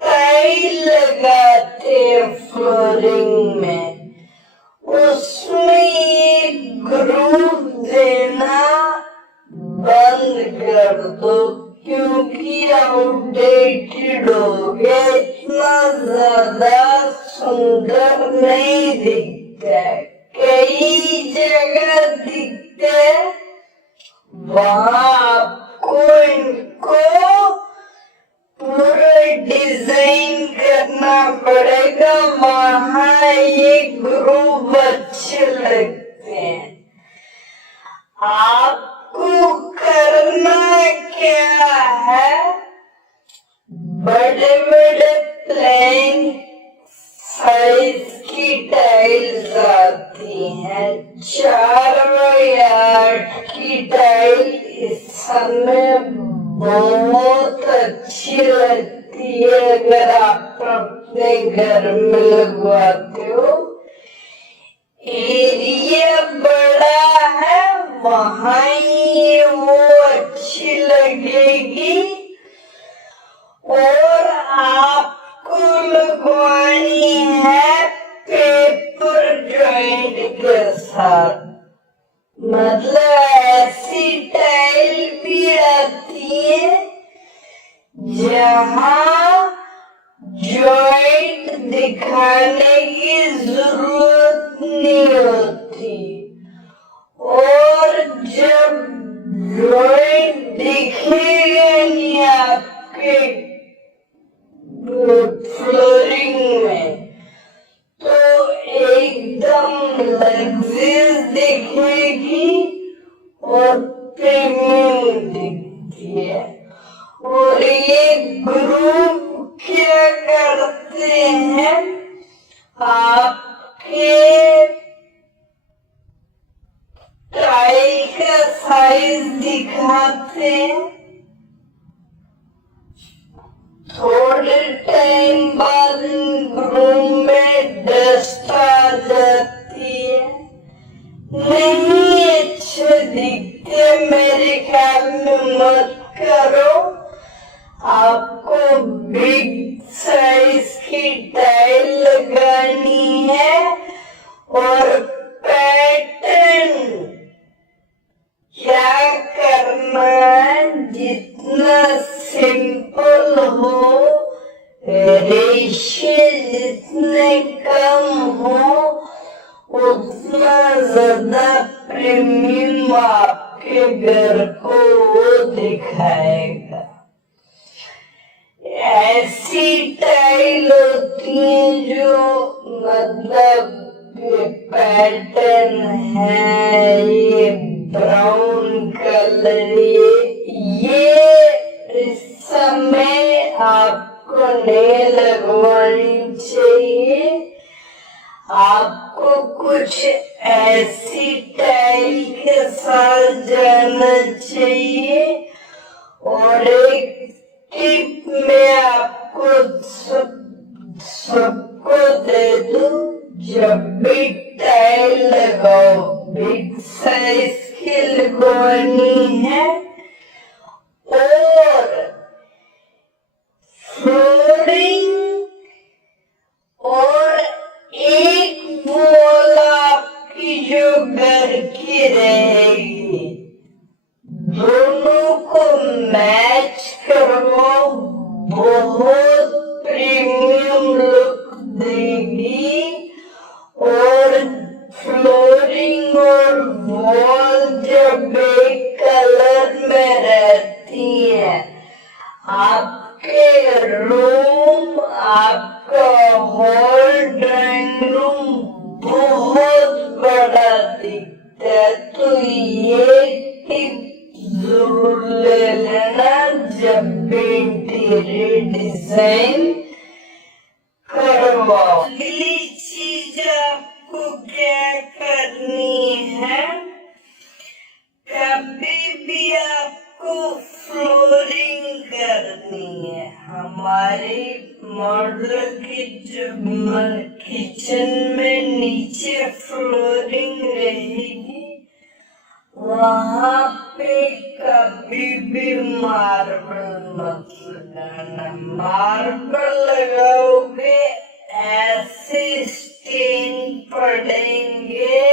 टाइल लगाते हैं फ्लोरिंग में, उसमें एक ग्रूव देना बंद कर दो, क्योंकि आउटडेटेड हो गया, इतना ज्यादा सुंदर नहीं दिखता है। कई जगह दिखते हैं, वहां आपको इनको पूरा डिजाइन करना पड़ेगा, वहां ये ग्रुप अच्छे लगते हैं। आपको करना क्या है, बड़े बड़े प्लेन साइज की टाइल्स आती हैं, 4 बाई 8 की टाइल इस समय बहुत अच्छी लगती है अगर आप अपने घर में लगवाते हो। एरिया बड़ा है वहां ही वो अच्छी लगेगी, और आपको लगवानी है पेपर जॉइंट के साथ, मतलब ऐसी टाइल भी आती है जहां जॉइंट दिखाने की जरूरत नहीं होती, और जब जॉइंट दिखेगा नहीं आपके फ्लोरिंग में, तो एकदम लग्जरियस दिखेगी और प्रीमियम दिखती है। और ये ग्रुप क्या करते हैं, आपके टाइल का साइज दिखाते हैं, थोड़े टाइम बाद रूम में डस्ट आ जाती है, नहीं अच्छे दिखते, मेरे ख्याल में मत करो। आपको बिग साइज की टाइल लगानी है, और पैटर्न क्या करना है, जितना सिंपल हो, रेशे जितने कम हो, उतना ज्यादा प्रीमियम आपके घर को वो दिखाएगा। ऐसी टाइल होती है जो मतलब पैटर्न है, ये ब्राउन कलर, ये इस समय आपको नहीं लगवानी चाहिए। आपको कुछ ऐसी टाइल के साथ जाना चाहिए, और एक टिप में आपको सबको दे दूं, जब भी टाइल लगाओ बिग साइज की लगवानी है, और फ्लोरिंग और एक वॉल आपकी जो घर की रहेगी, दोनों को मैच करवाओ, आपके रूम, आपका हॉल, ड्राइंग रूम बहुत बड़ा दिखता है, तो ये टिप जरूर ले लेना जब भी इंटीरियर डिजाइन करवाओ। अगली चीज आपको क्या करनी है, कभी भी आपको फ्लोरिंग करनी है। हमारे मॉडल किचन में नीचे फ्लोरिंग रहेगी, वहां पे कभी भी मार्बल मत लगाना। मार्बल लगाओगे ऐसे स्टेन पड़ेंगे,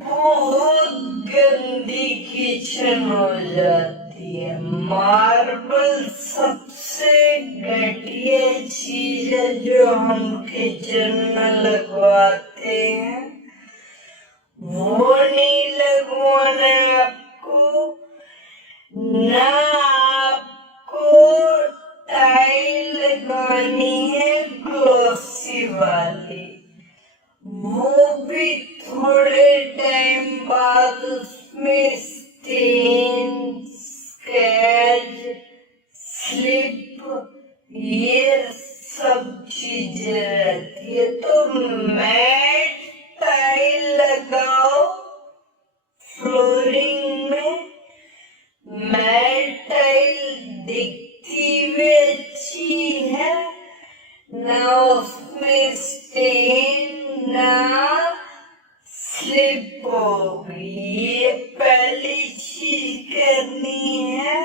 बहुत गंदी किचन हो जाती है। मार्बल सबसे घटिया चीज है जो हम किचन में लगवाते हैं, वो नहीं लगवाना है आपको। ना आपको टाइल लगानी है ग्लॉसी वाली, वो भी थोड़े टाइम बाद उसमें स्टेन, स्क्रैच, स्लिप ये सब चीजें रहती है। तो मैट टाइल लगाओ फ्लोरिंग में। मैट टाइल दिखती भी अच्छी है, ना उसमें स्टेन ना स्लिप होगी। ये पहली चीज करनी है।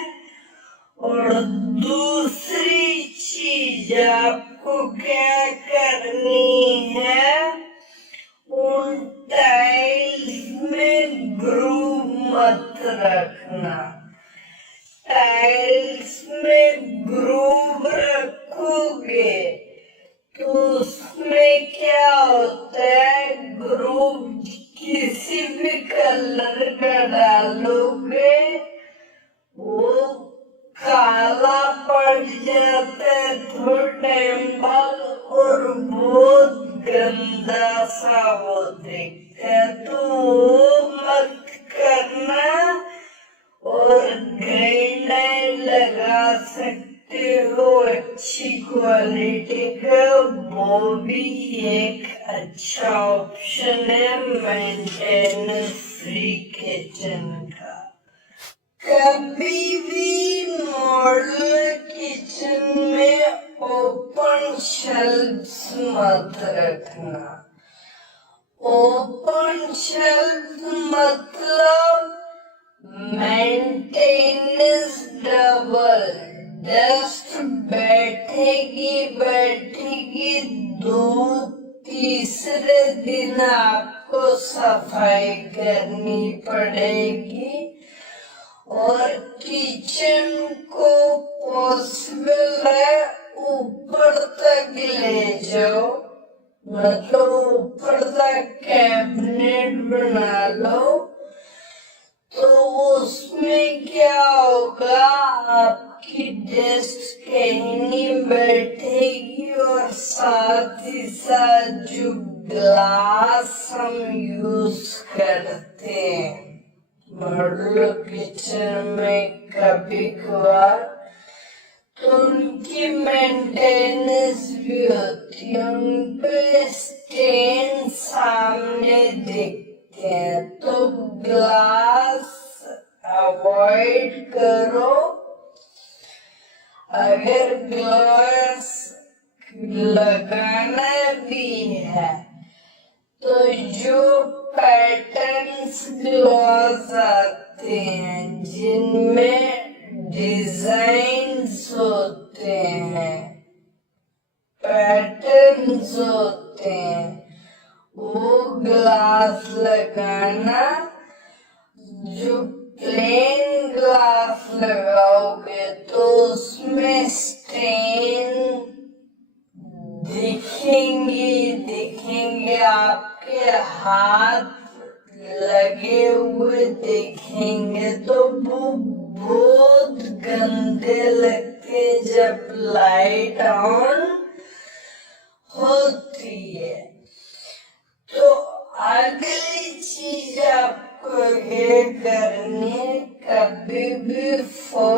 और दूसरी चीज आपको क्या करनी है, उन टाइल्स में ग्रूव मत रखना। टाइल्स में ग्रूव रखोगे तो उसमें क्या होता है, ग्रूव किसी भी कलर का डालोगे वो काला पड़ जाता है थोड़े टाइम बाद, और बहुत गंदा सा वो दिखता है। तो वो मत करना। और ग्रेनाइट लगा सकते हो अच्छी क्वालिटी का, वो भी एक अच्छा ऑप्शन है मेंटेनेंस फ्री किचन का। कभी भी मॉडल किचन में ओपन शेल्फ्स मत रखना। ओपन शेल्फ मतलब मेंटेनेंस डबल, डस्ट बैठेगी, दो तीसरे दिन आपको सफाई करनी पड़ेगी। और किचन को पॉसिबल है ऊपर तक ले जाओ, मतलब ऊपर तक कैबिनेट बना लो, तो उसमें क्या होगा, आपकी डेस्क कहीं नहीं बैठेगी। और साथ ही साथ जो ग्लास हम यूज करते हैं मॉडल किचन में कभी कभार, तो उनकी मेंटेनेंस भी होती है, उन पे स्टेन सामने दिखते हैं। तो ग्लास अवॉइड करो। अगर ग्लास लगाना भी है तो जो पैटर्न्स ग्लास आते हैं जिनमें डिजाइन्स होते हैं, पैटर्न्स होते हैं, वो ग्लास लगाना। जो प्लेन ग्लास लगाओगे तो उसमें स्टेन दिखेंगे, आपके हाथ लगे हुए दिखेंगे, तो वो बहुत गंदे लगते जब लाइट ऑन होती है। तो अगली चीज आपको ये करनी है, कभी भी फोन